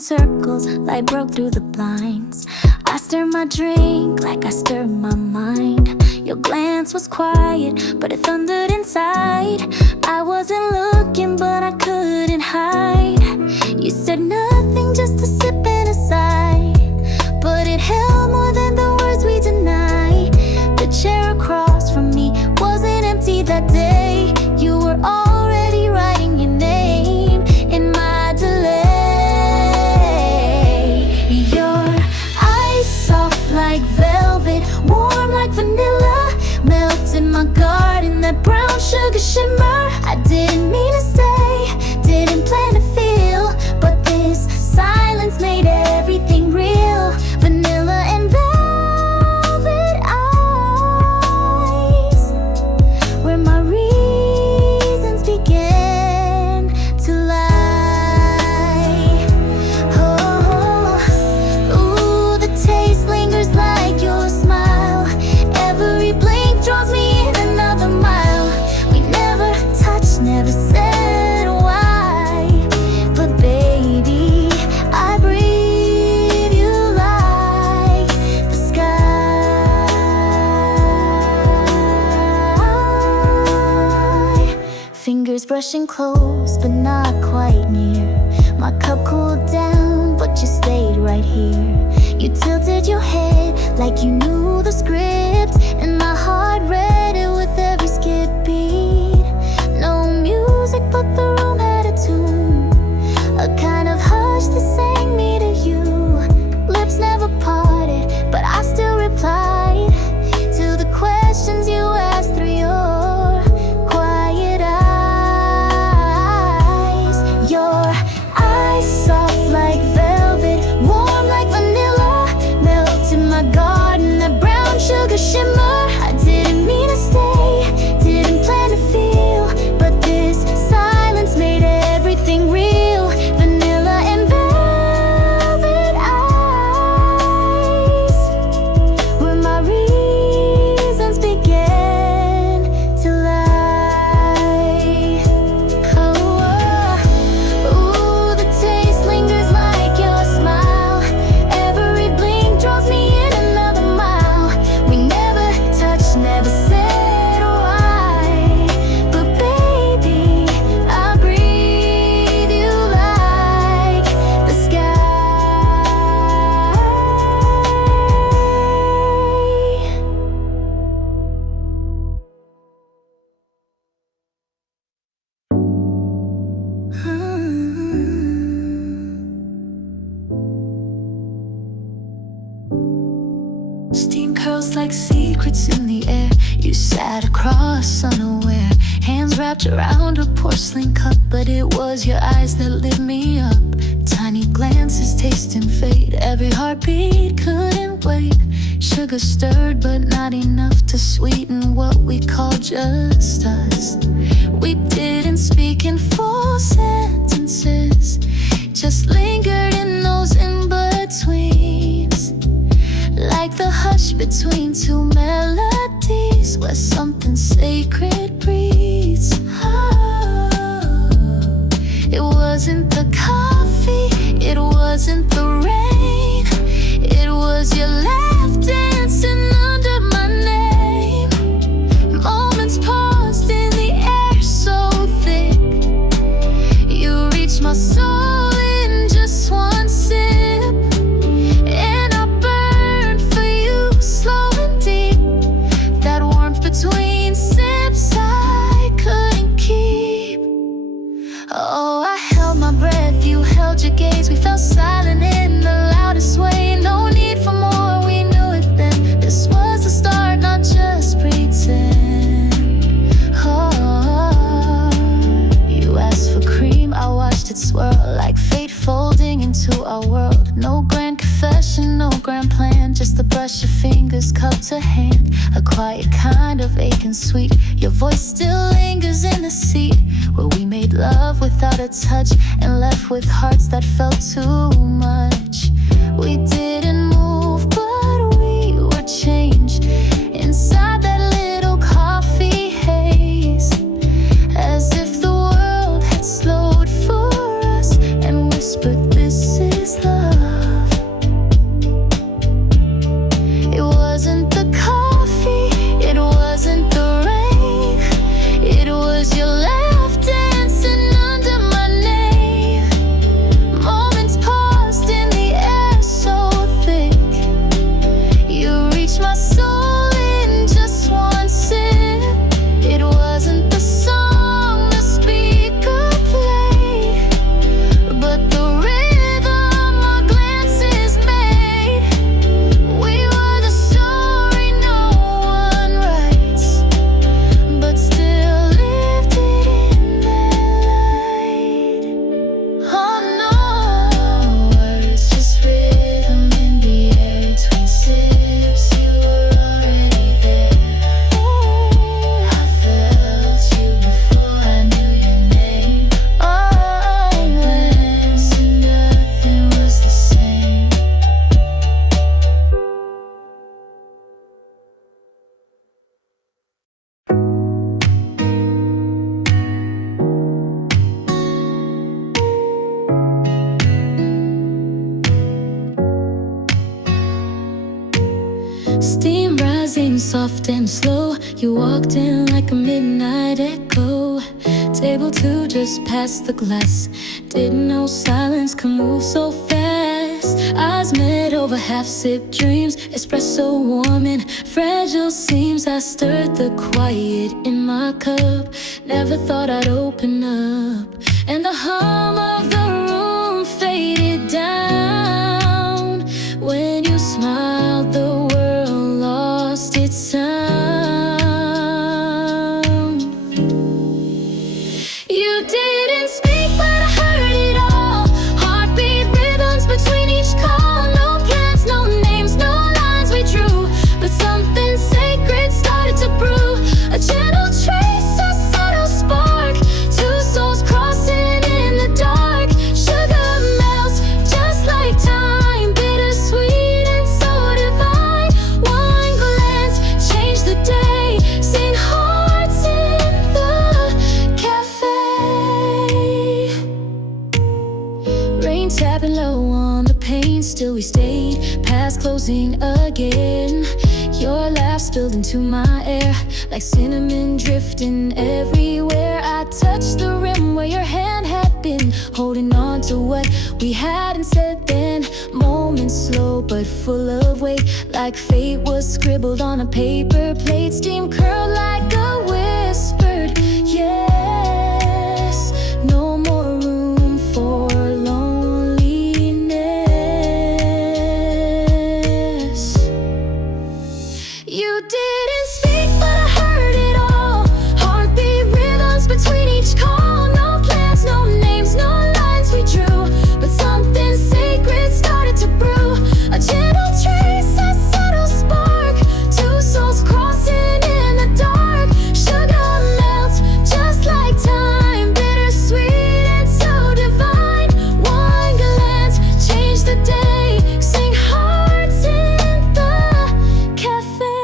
circles, light broke through the blinds. I stir my drink like I stir my mind. Your glance was quiet, but it thundered inside. I wasn't looking, but I couldn't hide. You said nothing, just a sip and a sigh, but it held more than the words we denied. The chair across from me wasn't empty that day. You were already writing your name in my delay. Your eyes soft like velvet, warm like vanilla, melted my garden, that brown sugar shimmer. I didn't mean to stay, didn't plan to feel, but this silence made everything real. Vanilla and velvet eyes, where my reasons began to lie. Oh, ooh, the taste lingers like your smile. Every blink draws me in another mile. We never touched, never said why, but baby, I breathe you like the sky. Fingers brushing close, but not quite near. My cup cooled down, but you stayed right here. You tilted your head like you knew the script, and my heart read it with every skip beat. No music, but the room had a tune, a kind of hush that sang me to you. Lips never parted, but I still replied to the questions you asked through your quiet eyes. Your eyes soft like velvet, warm like vanilla, melted my garden, that brown sugar shimmer. I didn't mean to stay, didn't plan to feel, but this silence made everything real. Vanilla and velvet eyes, where my reasons began to lie. Oh, ooh, the taste lingers like your smile. Every blink draws me in another mile. We never touched, never said why, but baby, I breathe you like the sky. Steam curls like secrets in the air. You sat across unaware, hands wrapped around a porcelain cup, but it was your eyes that lit me up. Tiny glances tasting fate, every heartbeat couldn't wait. Sugar stirred, but not enough to sweeten what we call just us. We didn't speak in full sentences, just lingered in those in-betweens, like the hush between two melodies, where something sacred breathes. Oh, it wasn't the coffee, it wasn't the rain, it was your laugh dancing under my name. Moments paused in the air so thick, you reached my soul in just one sip, and I burned for you slow and deep. That warmth between sips I couldn't keep. Oh, I held my breath, you held your gaze. We fell silent in the loudest way. No need for more, we knew it then. This was the start, not just pretend. Oh, you asked for cream, I watched it swirl like fate folding into our world. No grand confession, no grand plan, just the brush of fingers, cup to hand. A quiet kind of aching sweet. Your voice still lingers in the seat where we made love without a touch and left with hearts that felt too much. We didn't move, but we were changed inside that little coffee haze, as if the world had slowed for us and whispered, "This is soft and slow. You walked in like a midnight echo. Table 2 just past the glass. Didn't know silence could move so fast. Eyes met over half-sipped dreams. Espresso warm and fragile seems. I stirred the quiet in my cup. Never thought I'd open up. And the hum of the room faded down. When you smiled, the world lost its sound. You didn't speak, but I heard it all. Heartbeat rhythms between each call. No plans, no names, no lines we drew. But something sacred started to brew. A gentle trace, a subtle spark. Two souls crossing in the dark. Sugar melts just like time. Bittersweet and so divine. One glance changed the day. Sing hearts in the cafe. Rain tapping low on the pane. Still we stayed past closing again. Your laugh spilled into my air like cinnamon drifting everywhere. I touched the rim where your hand had been, holding on to what we hadn't said then. Moments slow but full of weight, like fate was scribbled on a paper plate. Steam curled like a whispered yes. No more room for loneliness. You didn't speak, but I heard it all. Heartbeat rhythms between each call. No plans, no names, no lines we drew. But something sacred started to brew. A gentle trace, a subtle spark. Two souls crossing in the dark. Sugar melts just like time. Bittersweet and so divine. One glance changed the day. Sing hearts in the cafe.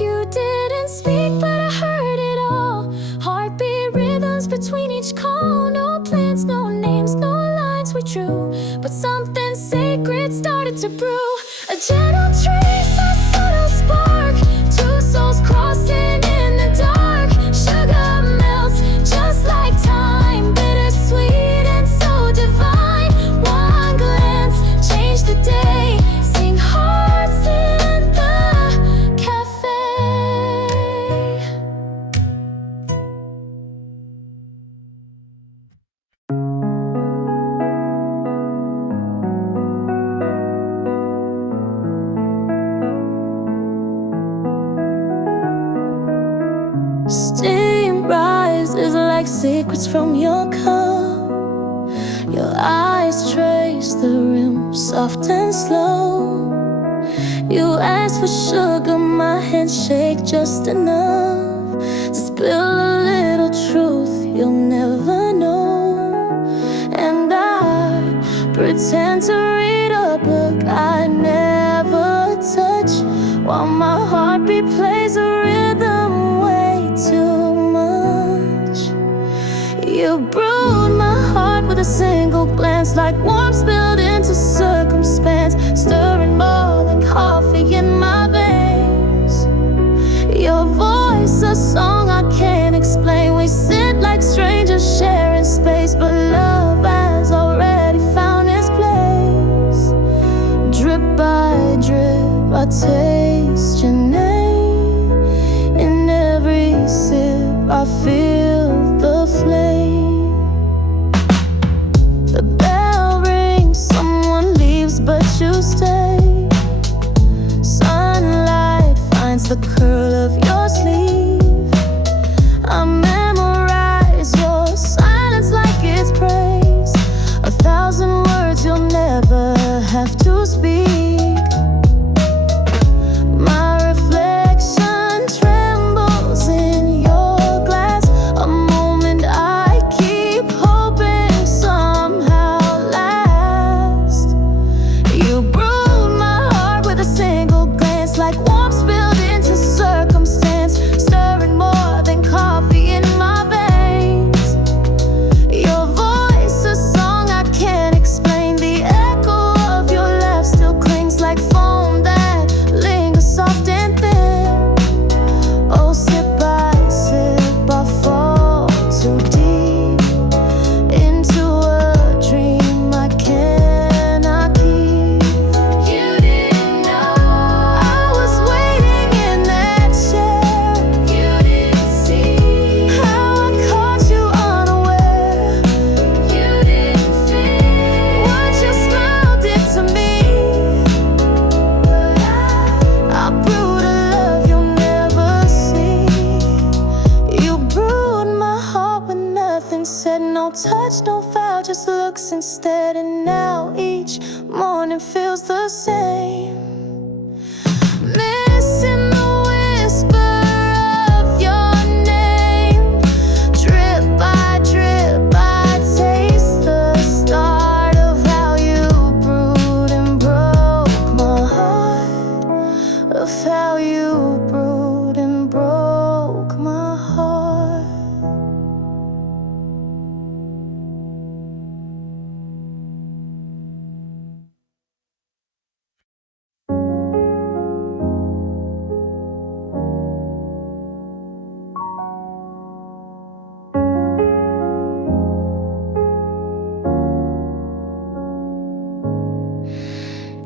You didn't speak, but I heard it all. Heartbeat rhythms between each call. No plans, no names, no lines we drew. But something sacred started to brew. A gentle trace, a subtle spark. Two souls crossing in the dark. Sugar melts just like time. Bittersweet and so divine. One glance changed the day. Sing hearts in the cafe. Steam rises like secrets from your cup. Your eyes trace the rim, soft and slow. You ask for sugar, my hands shake just enough to spill a little truth you'll never know. And I pretend to read a book I never touch, while my heartbeat plays a rhythm way too much. You brewed my heart with a single glance, like warmth spilled into circumstance, stirring more than coffee in my veins. Your voice, a song I can't explain. We sit like strangers sharing space, but love has already found its place. Drip by drip, I taste your name. In every sip, I feel the flame. The bell rings, someone leaves, but you stay. Sunlight finds the curl of your sleeve. I memorize your silence like it's praise. 1,000 words you'll never have to speak. and now each morning feels the same. Missing the whisper of your name. Drip by drip I taste the start of how you brewed and broke my heart. Of how you brewed and broke my heart.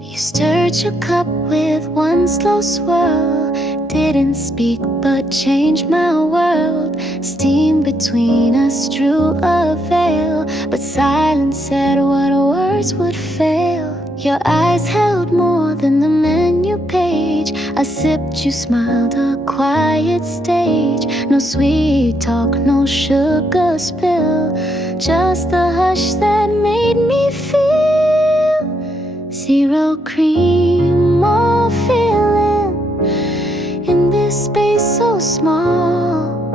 You stirred your cup with one slow swirl. Didn't speak but changed my world. Steam between us drew a veil, but silence said what words would fail. Your eyes held more than the menu page. I sipped, you smiled, a quiet stage. No sweet talk, no sugar spill, just the hush that made me feel. Zero cream or feeling in this space so small.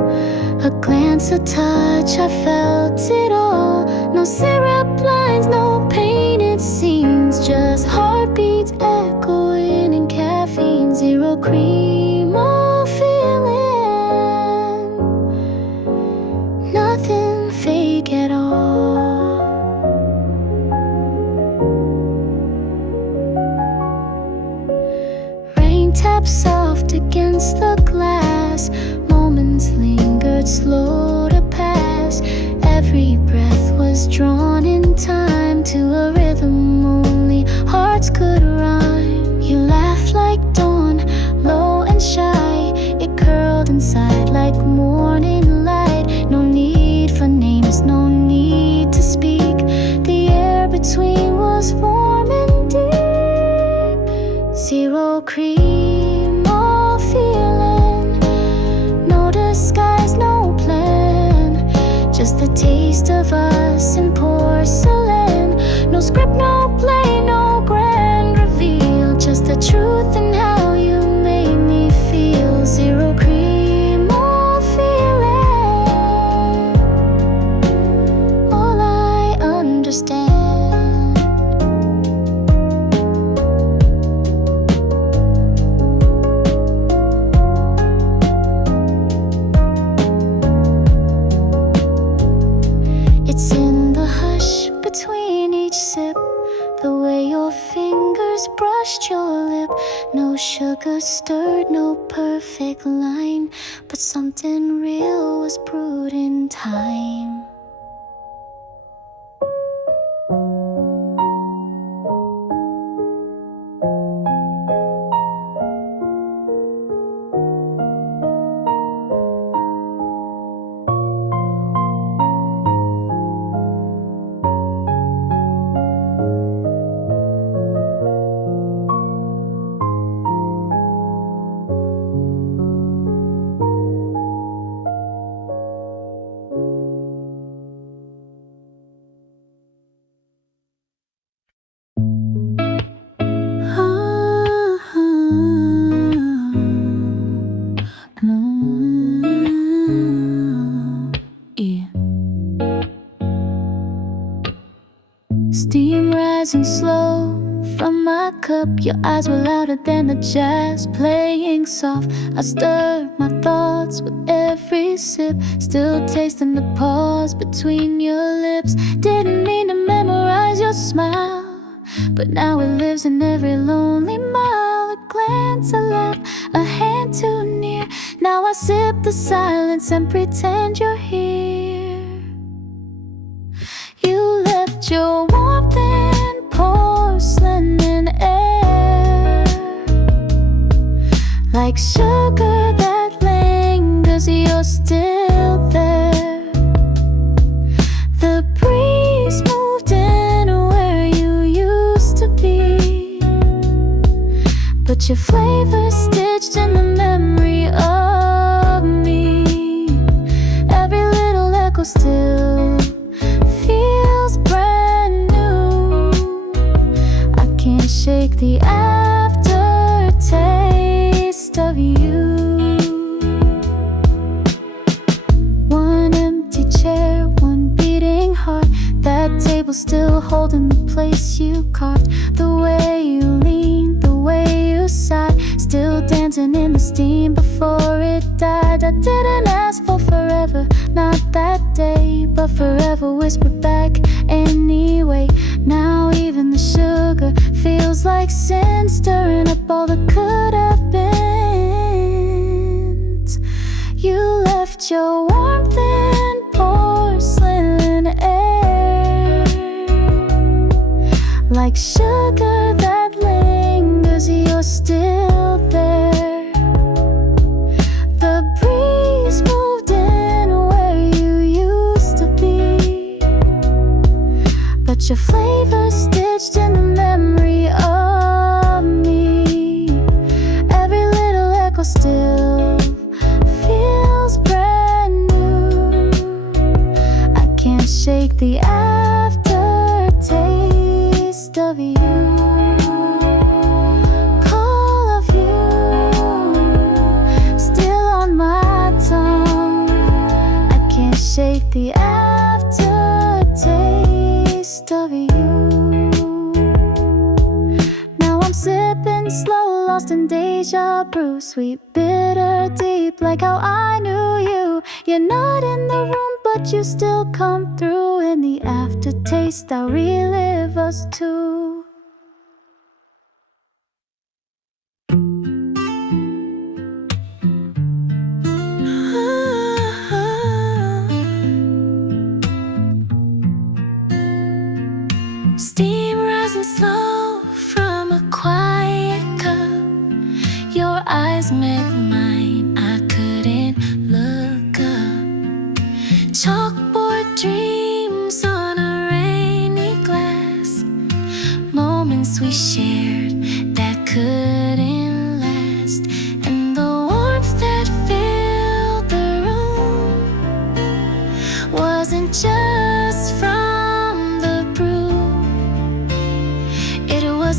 A glance, a touch, I felt it all. No syrup lines, no painted scenes, just heartbeats echoing in caffeine. Zero cream or feeling, nothing fake at all. Rain tapped soft against the glass. Moments lingered, slow to pass. Every breath was drawn in time to a rhythm only hearts could rhyme. You laughed like dawn, low and shy. It curled inside like morning light. No need for names, no need to speak. The air between was warm and deep. Zero cream or feeling, no disguise, no plan, just the taste of us in porcelain. No script, no play, no grand reveal, just the truth and how you made me feel. Zero cream or feeling, all I understand. It's in the hush between each sip, the way your fingers brushed your lip. No sugar stirred, no perfect line, but something real was brewed in time. Steam rising slow from my cup. Your eyes were louder than the jazz playing soft. I stirred my thoughts with every sip, still tasting the pause between your lips. Didn't mean to memorize your smile, but now it lives in every lonely mile. A glance, a laugh, a hand too near. Now I sip the silence and pretend you're here. You left your warmth in porcelain and air, like sugar that lingers, you're still there. The breeze moved in where you used to be, but your flavor stitched in the memory of me. Every little echo still feels brand new. shake the aftertaste of you. One empty chair, one beating heart. That table still holding the place you carved. The way you leaned, the way you sat, still dancing in the steam before it died. I didn't ask for forever, not that day, but forever whispered back anyway. Now even the sugar feels like sin, stirring up all that could have been. You left your warmth in porcelain air, like sugar that lingers, you're still there. The breeze moved in where you used to be, but your flavor stitched in the memory of me. Every little echo still feels brand new. I can't shake the aftertaste of you. Call of you still on my tongue. I can't shake the aftertaste of you. Now I'm sipping slow, lost in deja brew. Sweet, bitter, deep, like how I knew you. You're not in the room, but you still come through. In the aftertaste, I'll relive us two. Steam rising slow from a quiet cup. Your eyes met mine, I couldn't look up. Chalkboard dreams on a rainy glass. Moments we shared that couldn't last. And the warmth that filled the room wasn't just from the brew. It was